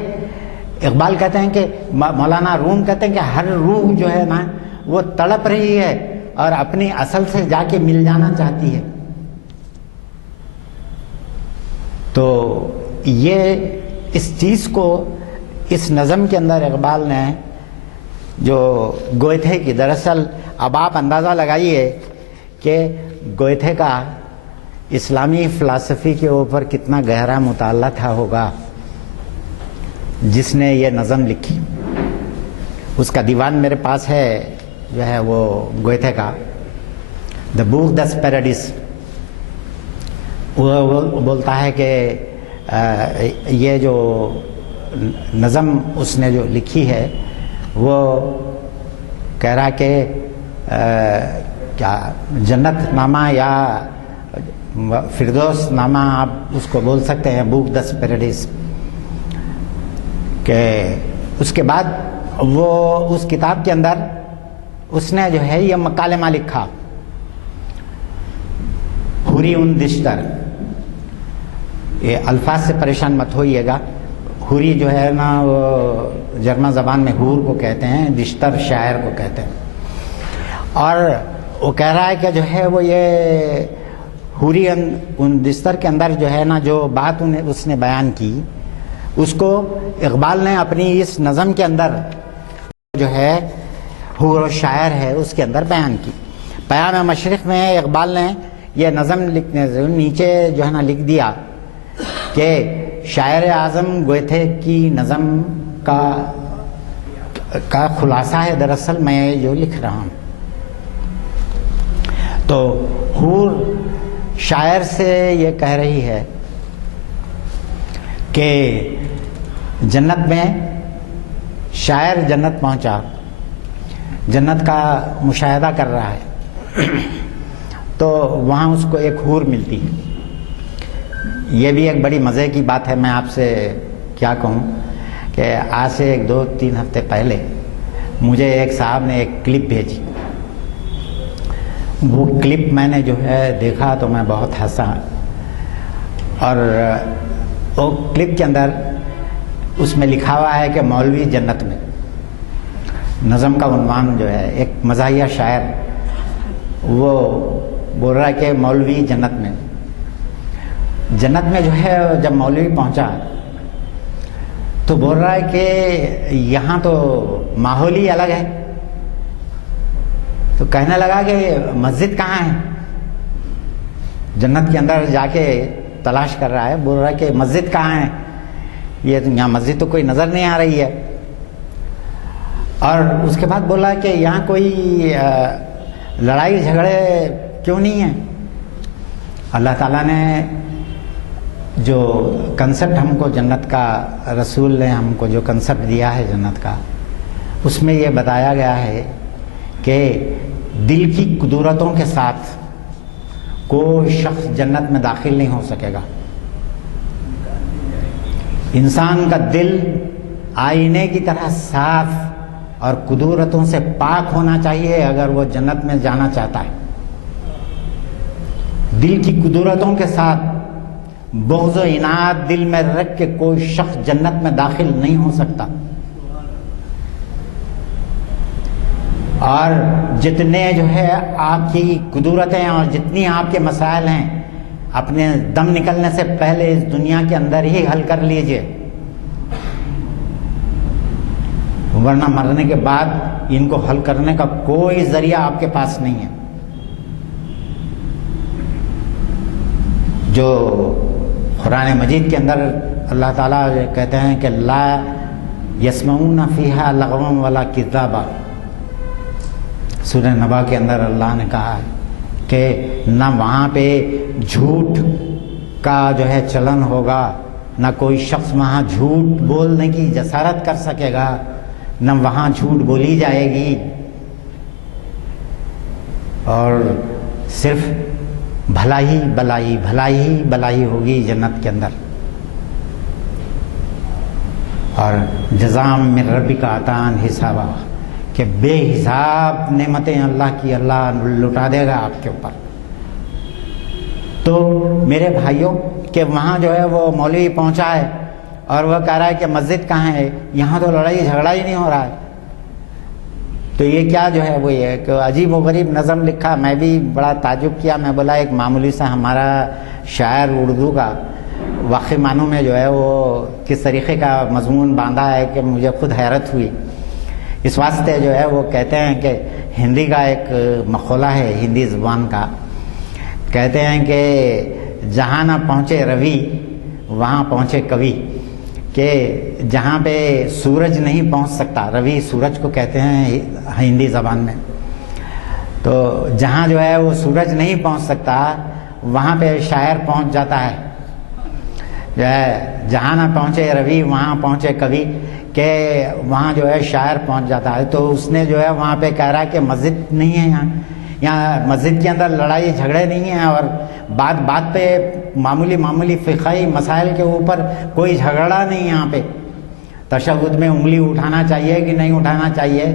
اقبال کہتے ہیں کہ مولانا روم کہتے ہیں کہ ہر روح جو ہے نا وہ تڑپ رہی ہے اور اپنی اصل سے جا کے مل جانا چاہتی ہے۔ تو یہ اس چیز کو اس نظم کے اندر اقبال نے جو گوئتھے کی، دراصل اب آپ اندازہ لگائیے کہ گوئتھے کا اسلامی فلسفی کے اوپر کتنا گہرا مطالعہ تھا ہوگا جس نے یہ نظم لکھی۔ اس کا دیوان میرے پاس ہے جو ہے وہ گوئتھے کا، دا بک دس پیراڈیس، وہ بولتا ہے کہ یہ جو نظم اس نے جو لکھی ہے وہ کہہ رہا کہ کیا جنت نامہ یا فردوس نامہ آپ اس کو بول سکتے ہیں، بک دس پیراڈیس، کہ اس کے بعد وہ اس کتاب کے اندر اس نے جو ہے یہ مکالمہ لکھا، حوری ان دشتر، یہ الفاظ سے پریشان مت ہوئیے گا، حوری جو ہے نا وہ جرمن زبان میں حور کو کہتے ہیں، دشتر شاعر کو کہتے ہیں، اور وہ کہہ رہا ہے کہ جو ہے وہ یہ حوری ان دستر کے اندر جو ہے نا جو بات اس نے بیان کی، اس کو اقبال نے اپنی اس نظم کے اندر جو ہے حور و شاعر ہے اس کے اندر بیان کی۔ پیام مشرق میں اقبال نے یہ نظم لکھنے سے نیچے جو ہے نا لکھ دیا کہ شاعر اعظم گوئتھے کی نظم کا خلاصہ ہے دراصل میں جو لکھ رہا ہوں۔ تو حور شاعر سے یہ کہہ رہی ہے کہ جنت میں شاعر جنت پہنچا، جنت کا مشاہدہ کر رہا ہے تو وہاں اس کو ایک حور ملتی ہے۔ یہ بھی ایک بڑی مزے کی بات ہے، میں آپ سے کیا کہوں کہ آج سے 2-3 ہفتے پہلے مجھے ایک صاحب نے ایک کلپ بھیجی، وہ کلپ میں نے جو ہے دیکھا تو میں بہت ہنسا، اور وہ کلپ کے اندر اس میں لکھا ہوا ہے کہ مولوی جنت میں، نظم کا عنوان جو ہے ایک مزاحیہ شاعر وہ بول رہا ہے کہ مولوی جنت میں، جنت میں جو ہے جب مولوی پہنچا تو بول رہا ہے کہ یہاں تو ماحول ہی الگ ہے، تو کہنے لگا کہ مسجد کہاں ہے، جنت کے اندر جا کے تلاش کر رہا ہے، بول رہا ہے کہ مسجد کہاں ہے، یہ یہاں مسجد تو کوئی نظر نہیں آ رہی ہے، اور اس کے بعد بولا کہ یہاں کوئی لڑائی جھگڑے کیوں نہیں ہیں۔ اللہ تعالیٰ نے جو کنسپٹ ہم کو جنت کا، رسول نے ہم کو جو کنسپٹ دیا ہے جنت کا، اس میں یہ بتایا گیا ہے کہ دل کی قدرتوں کے ساتھ کوئی شخص جنت میں داخل نہیں ہو سکے گا۔ انسان کا دل آئینے کی طرح صاف اور قدرتوں سے پاک ہونا چاہیے اگر وہ جنت میں جانا چاہتا ہے۔ دل کی قدرتوں کے ساتھ بغض و عناد دل میں رکھ کے کوئی شخص جنت میں داخل نہیں ہو سکتا، اور جتنے جو ہے آپ کی قدرتیں اور جتنی آپ کے مسائل ہیں اپنے دم نکلنے سے پہلے اس دنیا کے اندر ہی حل کر لیجئے، ورنہ مرنے کے بعد ان کو حل کرنے کا کوئی ذریعہ آپ کے پاس نہیں ہے۔ جو قرآن مجید کے اندر اللہ تعالیٰ کہتے ہیں کہ لا یسمعون فیہا لغوا ولا کذابا، سورہ نبا کے اندر اللہ نے کہا ہے کہ نہ وہاں پہ جھوٹ کا جو ہے چلن ہوگا، نہ کوئی شخص وہاں جھوٹ بولنے کی جسارت کر سکے گا، نہ وہاں جھوٹ بولی جائے گی، اور صرف بھلائی بلائی بھلائی ہی بلائی ہوگی جنت کے اندر، اور جزام من ربک عطاء حسابا، کہ بے حساب نعمتیں اللہ کی اللہ لٹا دے گا آپ کے اوپر۔ تو میرے بھائیوں کہ وہاں جو ہے وہ مولوی پہنچا ہے اور وہ کہہ رہا ہے کہ مسجد کہاں ہے، یہاں تو لڑائی جھگڑا ہی نہیں ہو رہا ہے، تو یہ کیا جو ہے وہ یہ کہ عجیب و غریب نظم لکھا۔ میں بھی بڑا تعجب کیا، میں بولا ایک معمولی سا ہمارا شاعر اردو کا واقعی معنوں میں جو ہے وہ کس طریقے کا مضمون باندھا ہے کہ مجھے خود حیرت ہوئی۔ اس واسطے جو ہے وہ کہتے ہیں کہ ہندی کا ایک مقولہ ہے، ہندی زبان کا، کہتے ہیں کہ جہاں نہ پہنچے روی وہاں پہنچے کوی، کہ جہاں پہ سورج نہیں پہنچ سکتا، روی سورج کو کہتے ہیں ہندی زبان میں، تو جہاں جو ہے وہ سورج نہیں پہنچ سکتا وہاں پہ شاعر پہنچ جاتا ہے. جو ہے جہاں نہ پہنچے روی وہاں پہنچے کبھی، کہ وہاں جو ہے شاعر پہنچ جاتا ہے. تو اس نے جو ہے وہاں پہ کہہ رہا ہے کہ مسجد نہیں ہے یہاں مسجد کے اندر لڑائی جھگڑے نہیں ہیں، اور بات بات پہ معمولی فقہی مسائل کے اوپر کوئی جھگڑا نہیں یہاں پہ. تشہد میں انگلی اٹھانا چاہیے کہ نہیں اٹھانا چاہیے،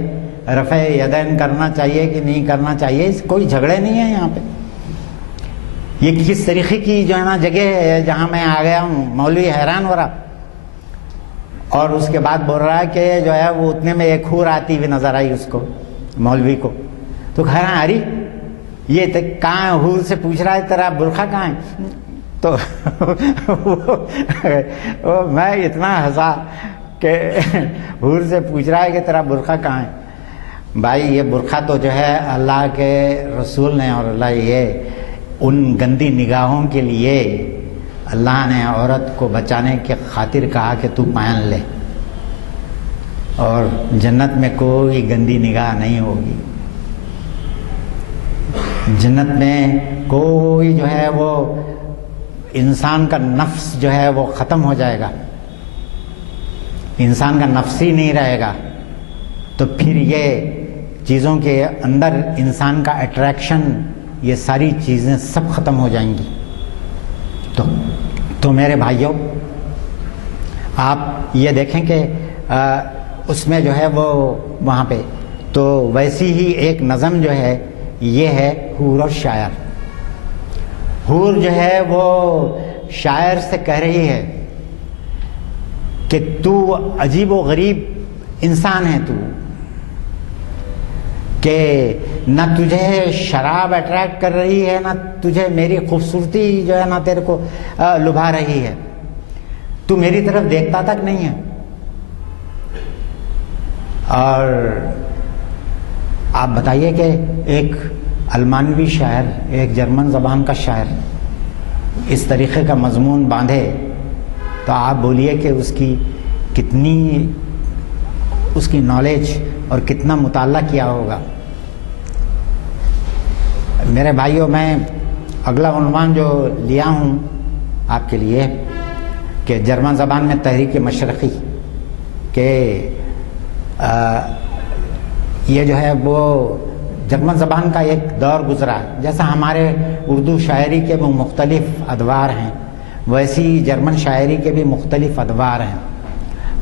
رفع یدین کرنا چاہیے کہ نہیں کرنا چاہیے، کوئی جھگڑے نہیں ہیں یہاں پہ. یہ کس طریقے کی جو ہے نا جگہ ہے جہاں میں آ گیا ہوں. مولوی حیران ہو رہا، اور اس کے بعد بول رہا ہے کہ جو ہے وہ اتنے میں ایک حور آتی ہوئی نظر آئی اس کو، مولوی کو. تو کہہ رہا ہے ارے یہ کہاں ہے، حور سے پوچھ رہا ہے تیرا برقع کہاں ہے. تو میں اتنا ہنسا کہ حور سے پوچھ رہا ہے کہ تیرا برقع کہاں ہے. بھائی یہ برقع تو جو ہے اللہ کے رسول نے، اور اللہ یہ ان گندی نگاہوں کے لیے اللہ نے عورت کو بچانے کے خاطر کہا کہ تو پہن لے، اور جنت میں کوئی گندی نگاہ نہیں ہوگی. جنت میں کوئی جو ہے وہ انسان کا نفس جو ہے وہ ختم ہو جائے گا، انسان کا نفس ہی نہیں رہے گا. تو پھر یہ چیزوں کے اندر انسان کا اٹریکشن، یہ ساری چیزیں سب ختم ہو جائیں گی. تو میرے بھائیوں، آپ یہ دیکھیں کہ اس میں جو ہے وہ وہاں پہ تو ویسی ہی ایک نظم جو ہے یہ ہے حور اور شاعر. حور جو ہے وہ شاعر سے کہہ رہی ہے کہ تو عجیب و غریب انسان ہے تو، کہ نہ تجھے شراب اٹریکٹ کر رہی ہے، نہ تجھے میری خوبصورتی جو ہے نا تیرے کو لبھا رہی ہے، تو میری طرف دیکھتا تک نہیں ہے. اور آپ بتائیے کہ ایک المانوی شاعر، ایک جرمن زبان کا شاعر اس طریقے کا مضمون باندھے تو آپ بولیے کہ اس کی کتنی اس کی نالج اور کتنا مطالعہ کیا ہوگا. میرے بھائیوں، میں اگلا عنوان جو لیا ہوں آپ کے لیے کہ جرمن زبان میں تحریک مشرقی، کہ یہ جو ہے وہ جرمن زبان کا ایک دور گزرا. جیسا ہمارے اردو شاعری کے بھی مختلف ادوار ہیں، ویسی جرمن شاعری کے بھی مختلف ادوار ہیں.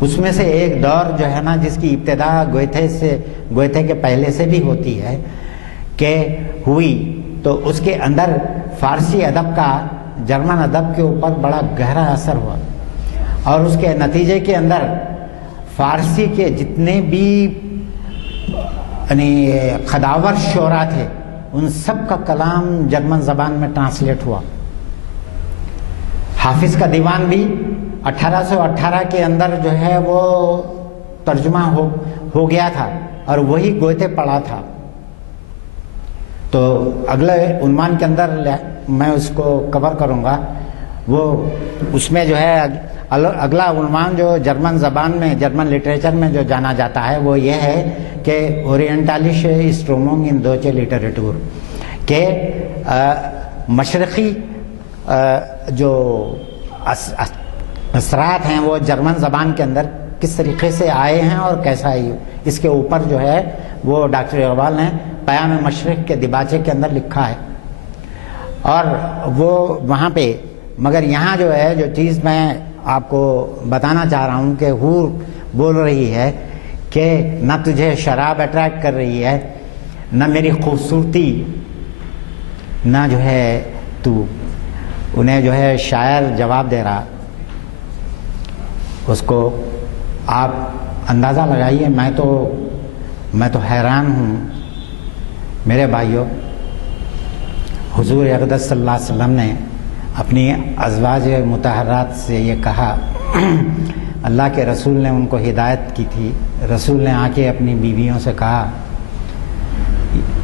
اس میں سے ایک دور جو ہے نا جس کی ابتدا گوئتھے کے پہلے سے بھی ہوتی ہے کہ ہوئی، تو اس کے اندر فارسی ادب کا جرمن ادب کے اوپر بڑا گہرا اثر ہوا، اور اس کے نتیجے کے اندر فارسی کے جتنے بھی یعنی خداور شعراء تھے ان سب کا کلام جرمن زبان میں ٹرانسلیٹ ہوا. حافظ کا دیوان بھی 1818 کے اندر جو ہے وہ ترجمہ ہو گیا تھا، اور وہی گوئتے پڑھا تھا. تو اگلے عنوان کے اندر میں اس کو کور کروں گا. وہ اس میں جو ہے اگلا عنوان جو جرمن زبان میں، جرمن لٹریچر میں جو جانا جاتا ہے وہ یہ ہے کہ اورینٹالش اسٹرومنگ ان دوچے لٹریٹور، کہ مشرقی جو اثرات ہیں وہ جرمن زبان کے اندر کس طریقے سے آئے ہیں اور کیسا آئی. اس کے اوپر جو ہے وہ ڈاکٹر اقبال نے پیام مشرق کے دیباچے کے اندر لکھا ہے. اور وہ وہاں پہ، مگر یہاں جو ہے جو چیز میں آپ کو بتانا چاہ رہا ہوں کہ حور بول رہی ہے کہ نہ تجھے شراب اٹریکٹ کر رہی ہے، نہ میری خوبصورتی، نہ جو ہے تو. انہیں جو ہے شاعر جواب دے رہا. اس کو آپ اندازہ لگائیے. میں تو حیران ہوں میرے بھائیوں. حضور اقدس صلی اللہ علیہ وسلم نے اپنی ازواج مطہرات سے یہ کہا، اللہ کے رسول نے ان کو ہدایت کی تھی. رسول نے آ کے اپنی بیویوں سے کہا،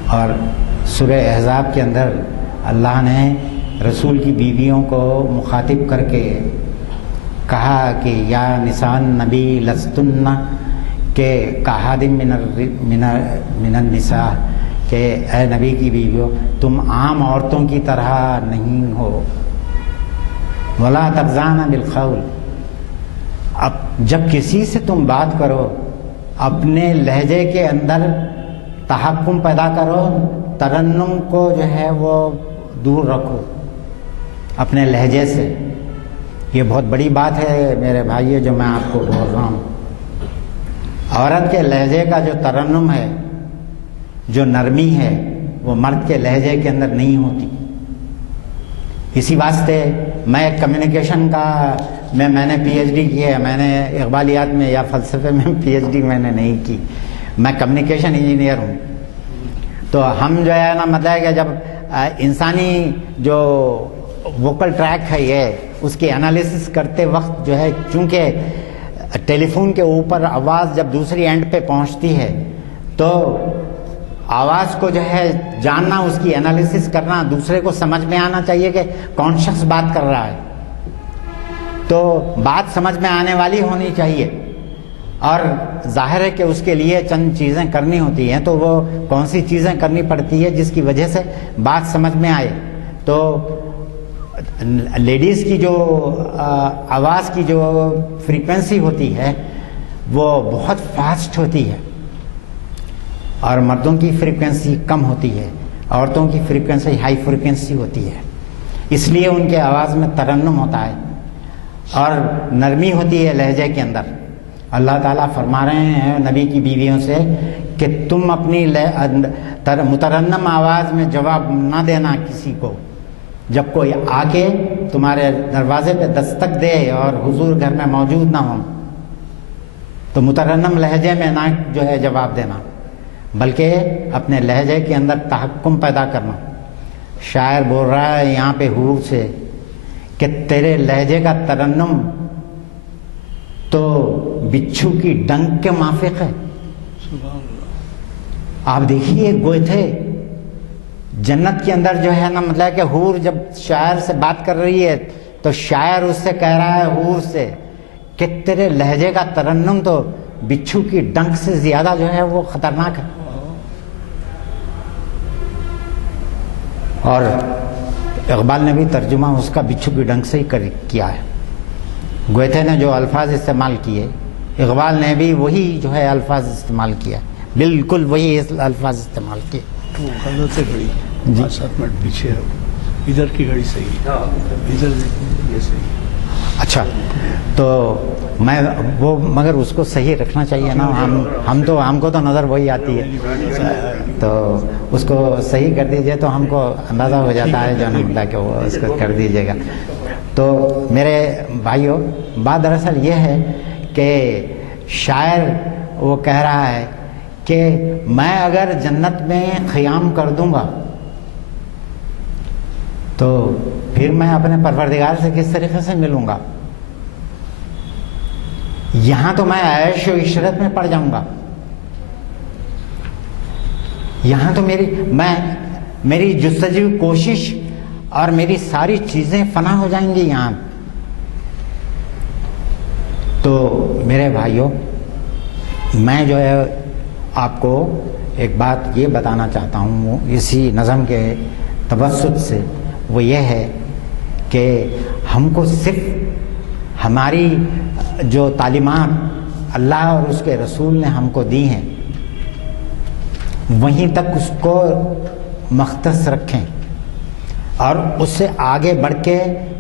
اور سورہ احزاب کے اندر اللہ نے رسول کی بیویوں کو مخاطب کر کے کہا کہ یا نسان نبی لستن، کہ کہادم من النساء، کہ کہ اے نبی کی بیویوں تم عام عورتوں کی طرح نہیں ہو، ولا تخضعن بالقول، اب جب کسی سے تم بات کرو اپنے لہجے کے اندر تحکم پیدا کرو، ترنم کو جو ہے وہ دور رکھو اپنے لہجے سے۔ یہ بہت بڑی بات ہے میرے بھائیو جو میں آپ کو بول رہا ہوں۔ عورت کے لہجے کا جو ترنم ہے، جو نرمی ہے، وہ مرد کے لہجے کے اندر نہیں ہوتی۔ اسی واسطے میں کمیونیکیشن کا میں نے پی ایچ ڈی کی ہے، میں نے اقبالیات میں یا فلسفے میں پی ایچ ڈی میں نے نہیں کی، میں کمیونیکیشن انجینئر ہوں۔ تو ہم جو ہے نا مطلب کہ جب انسانی جو ووکل ٹریک ہے یہ اس کی انالیسس کرتے وقت جو ہے، چونکہ ٹیلی فون کے اوپر آواز جب دوسری اینڈ پہ پہنچتی ہے تو آواز کو جو ہے جاننا، اس کی انالیسس کرنا، دوسرے کو سمجھ میں آنا چاہیے کہ کون شخص بات کر رہا ہے، تو بات سمجھ میں آنے والی ہونی چاہیے، اور ظاہر ہے کہ اس کے لیے چند چیزیں کرنی ہوتی ہیں، تو وہ کون سی چیزیں کرنی پڑتی ہے جس کی وجہ سے بات سمجھ میں آئے۔ تو لیڈیز کی جو آواز کی جو فریکوینسی ہوتی ہے وہ بہت فاسٹ ہوتی ہے، اور مردوں کی فریکوینسی کم ہوتی ہے، عورتوں کی فریکوینسی ہائی فریکوینسی ہوتی ہے، اس لیے ان کے آواز میں ترنم ہوتا ہے اور نرمی ہوتی ہے لہجے کے اندر۔ اللہ تعالیٰ فرما رہے ہیں نبی کی بیویوں سے کہ تم اپنی مترنم آواز میں جواب نہ دینا کسی کو، جب کوئی آ کے تمہارے دروازے پہ دستک دے اور حضور گھر میں موجود نہ ہوں، تو مترنم لہجے میں نہ جو ہے جواب دینا، بلکہ اپنے لہجے کے اندر تحکم پیدا کرنا۔ شاعر بول رہا ہے یہاں پہ حور سے کہ تیرے لہجے کا ترنم تو بچھو کی ڈنک کے مافق ہے۔ آپ دیکھیے گوئتھے جنت کے اندر جو ہے نا مطلب کہ حور جب شاعر سے بات کر رہی ہے تو شاعر اس سے کہہ رہا ہے حور سے کہ تیرے لہجے کا ترنم تو بچھو کی ڈنک سے زیادہ جو ہے وہ خطرناک ہے۔ اور اقبال نے بھی ترجمہ اس کا بچھو کی ڈنک سے ہی کیا ہے۔ گوئتھے نے جو الفاظ استعمال کیے اقبال نے بھی وہی جو ہے الفاظ استعمال کیا، بالکل وہی الفاظ استعمال کیے۔ غلط ہے گھڑی، جی 7 منٹ پیچھے ہے، ادھر کی گھڑی صحیح ہے، ادھر یہ صحیح۔ اچھا تو میں وہ مگر اس کو صحیح رکھنا چاہیے نا، ہم کو تو نظر وہی آتی ہے، تو اس کو صحیح کر دیجئے تو ہم کو اندازہ ہو جاتا ہے جو نمدہ کہ وہ اس کو کر دیجئے گا۔ تو میرے بھائیوں بات دراصل یہ ہے کہ شاعر وہ کہہ رہا ہے کہ میں اگر جنت میں قیام کر دوں گا تو پھر میں اپنے پروردگار سے کس طریقے سے ملوں گا؟ یہاں تو میں عیش و عشرت میں پڑ جاؤں گا، یہاں تو میری جستجو کوشش اور میری ساری چیزیں فنا ہو جائیں گی یہاں۔ تو میرے بھائیوں میں جو ہے آپ کو ایک بات یہ بتانا چاہتا ہوں اسی نظم کے توسط سے، وہ یہ ہے کہ ہم کو صرف ہماری جو تعلیمات اللہ اور اس کے رسول نے ہم کو دی ہیں وہیں تک اس کو مختص رکھیں، اور اس سے آگے بڑھ کے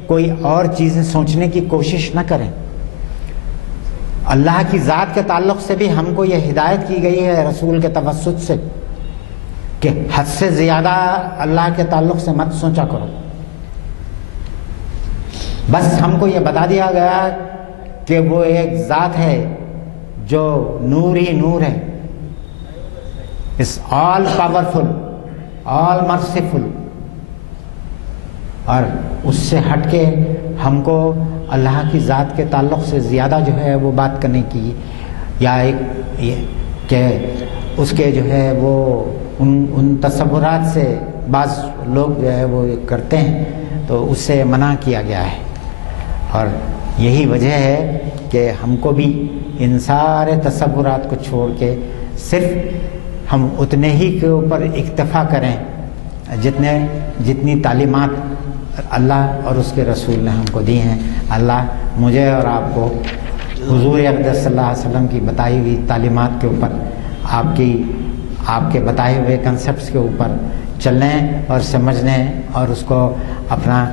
کوئی اور چیزیں سوچنے کی کوشش نہ کریں۔ اللہ کی ذات کے تعلق سے بھی ہم کو یہ ہدایت کی گئی ہے رسول کے توسط سے کہ حد سے زیادہ اللہ کے تعلق سے مت سوچا کرو۔ بس ہم کو یہ بتا دیا گیا کہ وہ ایک ذات ہے جو نور ہی نور ہے، اس آل پاورفل، آل مرسیفل، اور اس سے ہٹ کے ہم کو اللہ کی ذات کے تعلق سے زیادہ جو ہے وہ بات کرنے کی، یا ایک یہ کہ اس کے جو ہے وہ ان تصورات سے بعض لوگ جو ہے وہ کرتے ہیں، تو اس سے منع کیا گیا ہے۔ اور یہی وجہ ہے کہ ہم کو بھی ان سارے تصورات کو چھوڑ کے صرف ہم اتنے ہی کے اوپر اکتفا کریں جتنی تعلیمات اللہ اور اس کے رسول نے ہم کو دی ہیں. اللہ مجھے اور آپ کو حضور اقدس صلی اللہ علیہ وسلم کی بتائی ہوئی تعلیمات کے اوپر آپ کے بتائے ہوئے کنسپٹس کے اوپر چلنے اور سمجھنے اور اس کو اپنا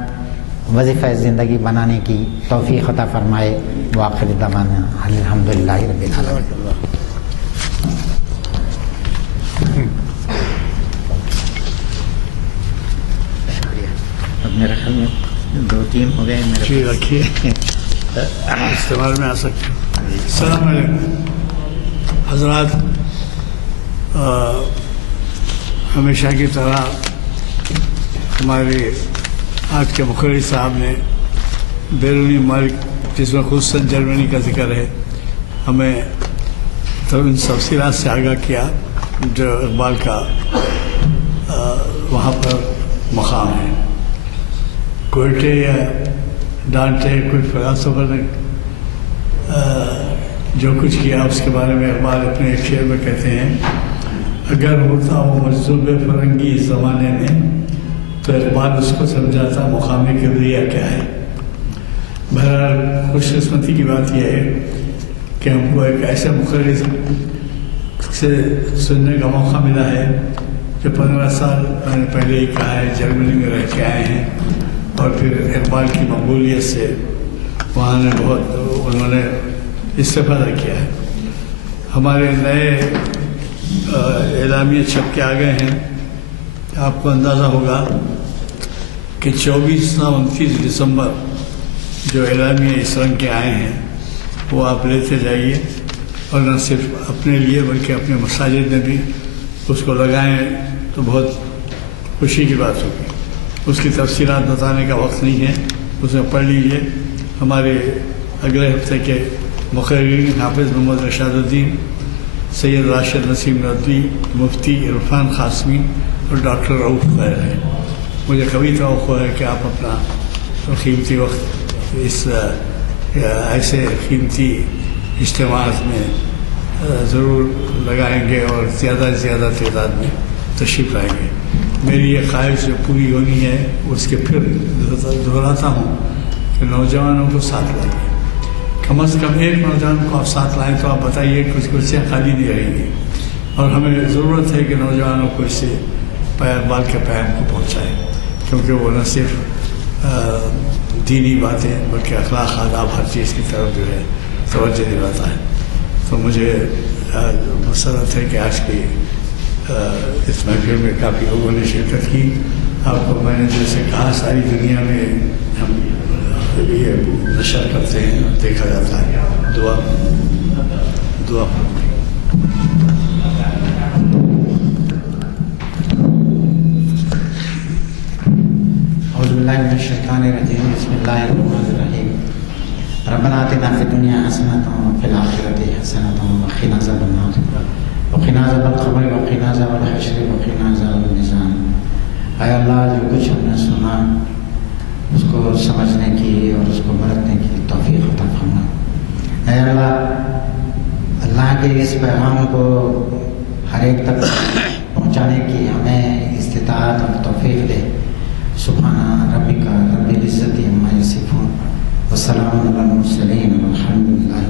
وظیفہ زندگی بنانے کی توفیق عطا فرمائے. وآخر دعوانا الحمدللہ رب العالمین. اب میرا خیال میں 2-3 ہو گئے میرے. جی رکھیے استعمال میں آ سکتے. السلام علیکم حضرات. ہمیشہ کی طرح ہمارے آج کے مقرری صاحب نے بیرونی ملک جس میں خصوصاً جرمنی کا ذکر ہے ہمیں تو ان تفصیلات سے آگاہ کیا جو اقبال کا وہاں پر مقام ہے. کوئٹے یا ڈانٹے کوئی فلسفہ نے جو کچھ کیا اس کے بارے میں اقبال اپنے ایک شعر میں کہتے ہیں اگر ہوتا وہ مجذوب فرنگی اس زمانے میں تو اقبال اس کو سمجھاتا مقامی کبریا کیا ہے. بہرحال خوش قسمتی کی بات یہ ہے کہ ہم کو ایک ایسے مقرر سے سننے کا موقع ملا ہے جو 15 سال میں نے پہلے ہی کہا ہے جرمنی میں رہ کے آئے ہیں اور پھر اقبال کی مقبولیت سے وہاں نے انہوں نے استفادہ کیا ہے. ہمارے نئے اعلامیے چھپ کے آ گئے ہیں. آپ کو اندازہ ہوگا کہ 24-29 دسمبر جو اعلامیے اس رنگ کے آئے ہیں وہ آپ لیتے جائیے اور نہ صرف اپنے لیے بلکہ اپنے مساجد میں بھی اس کو لگائیں تو بہت خوشی کی بات ہوگی. اس کی تفصیلات بتانے کا وقت نہیں ہے, اسے پڑھ لیجیے. ہمارے اگلے ہفتے کے مقررین حافظ محمد رشاد الدین, سید راشد نسیم ندوی, مفتی عرفان قاسمی اور ڈاکٹر رؤف خیر ہیں. مجھے کبھی توقع ہے کہ آپ اپنا قیمتی وقت اس ایسے قیمتی اجتماعات میں ضرور لگائیں گے اور زیادہ سے زیادہ تعداد میں تشریف لائیں گے. میری یہ خواہش جو پوری ہونی ہے اس کے پھر دہراتا ہوں کہ نوجوانوں کو ساتھ لائیں. کم از کم ایک نوجوان کو آپ ساتھ لائیں تو آپ بتائیے کچھ کرسیاں خالی نہیں رہیں گی. اور ہمیں ضرورت ہے کہ نوجوانوں کو اس سے اقبال کے پیغام کو پہنچائیں, کیونکہ وہ نہ صرف دینی باتیں بلکہ اخلاق آداب ہر چیز کی طرف جو ہے توجہ دلاتا ہے. تو مجھے مسرت ہے کہ آج کی اس محفل میں کافی لوگوں نے شرکت کی. آپ کو میں نے جیسے کہا ساری دنیا میں ہم یہ نشر کرتے ہیں, دیکھا جاتا ہے. دعا اعوذ باللہ من الشیطان الرجیم. بسم اللہ الرحمن الرحیم. ربنا آتنا فی الدنیا حسنۃ وفی الآخرۃ حسنۃ وقنا عذاب النار وقنا عذاب القبر وقنا عذاب الحشر وقنا عذاب المیزان. اے اللہ, جو کچھ ہم نے سنا اس کو سمجھنے کی اور اس کو برتنے کی توفیق عطا فرما. اے اللہ کے اس پیغام کو ہر ایک تک پہنچانے کی ہمیں استطاعت اور توفیق دے. سبحان ربک رب العزت عما یصفون وسلام علی المرسلین والحمد للہ.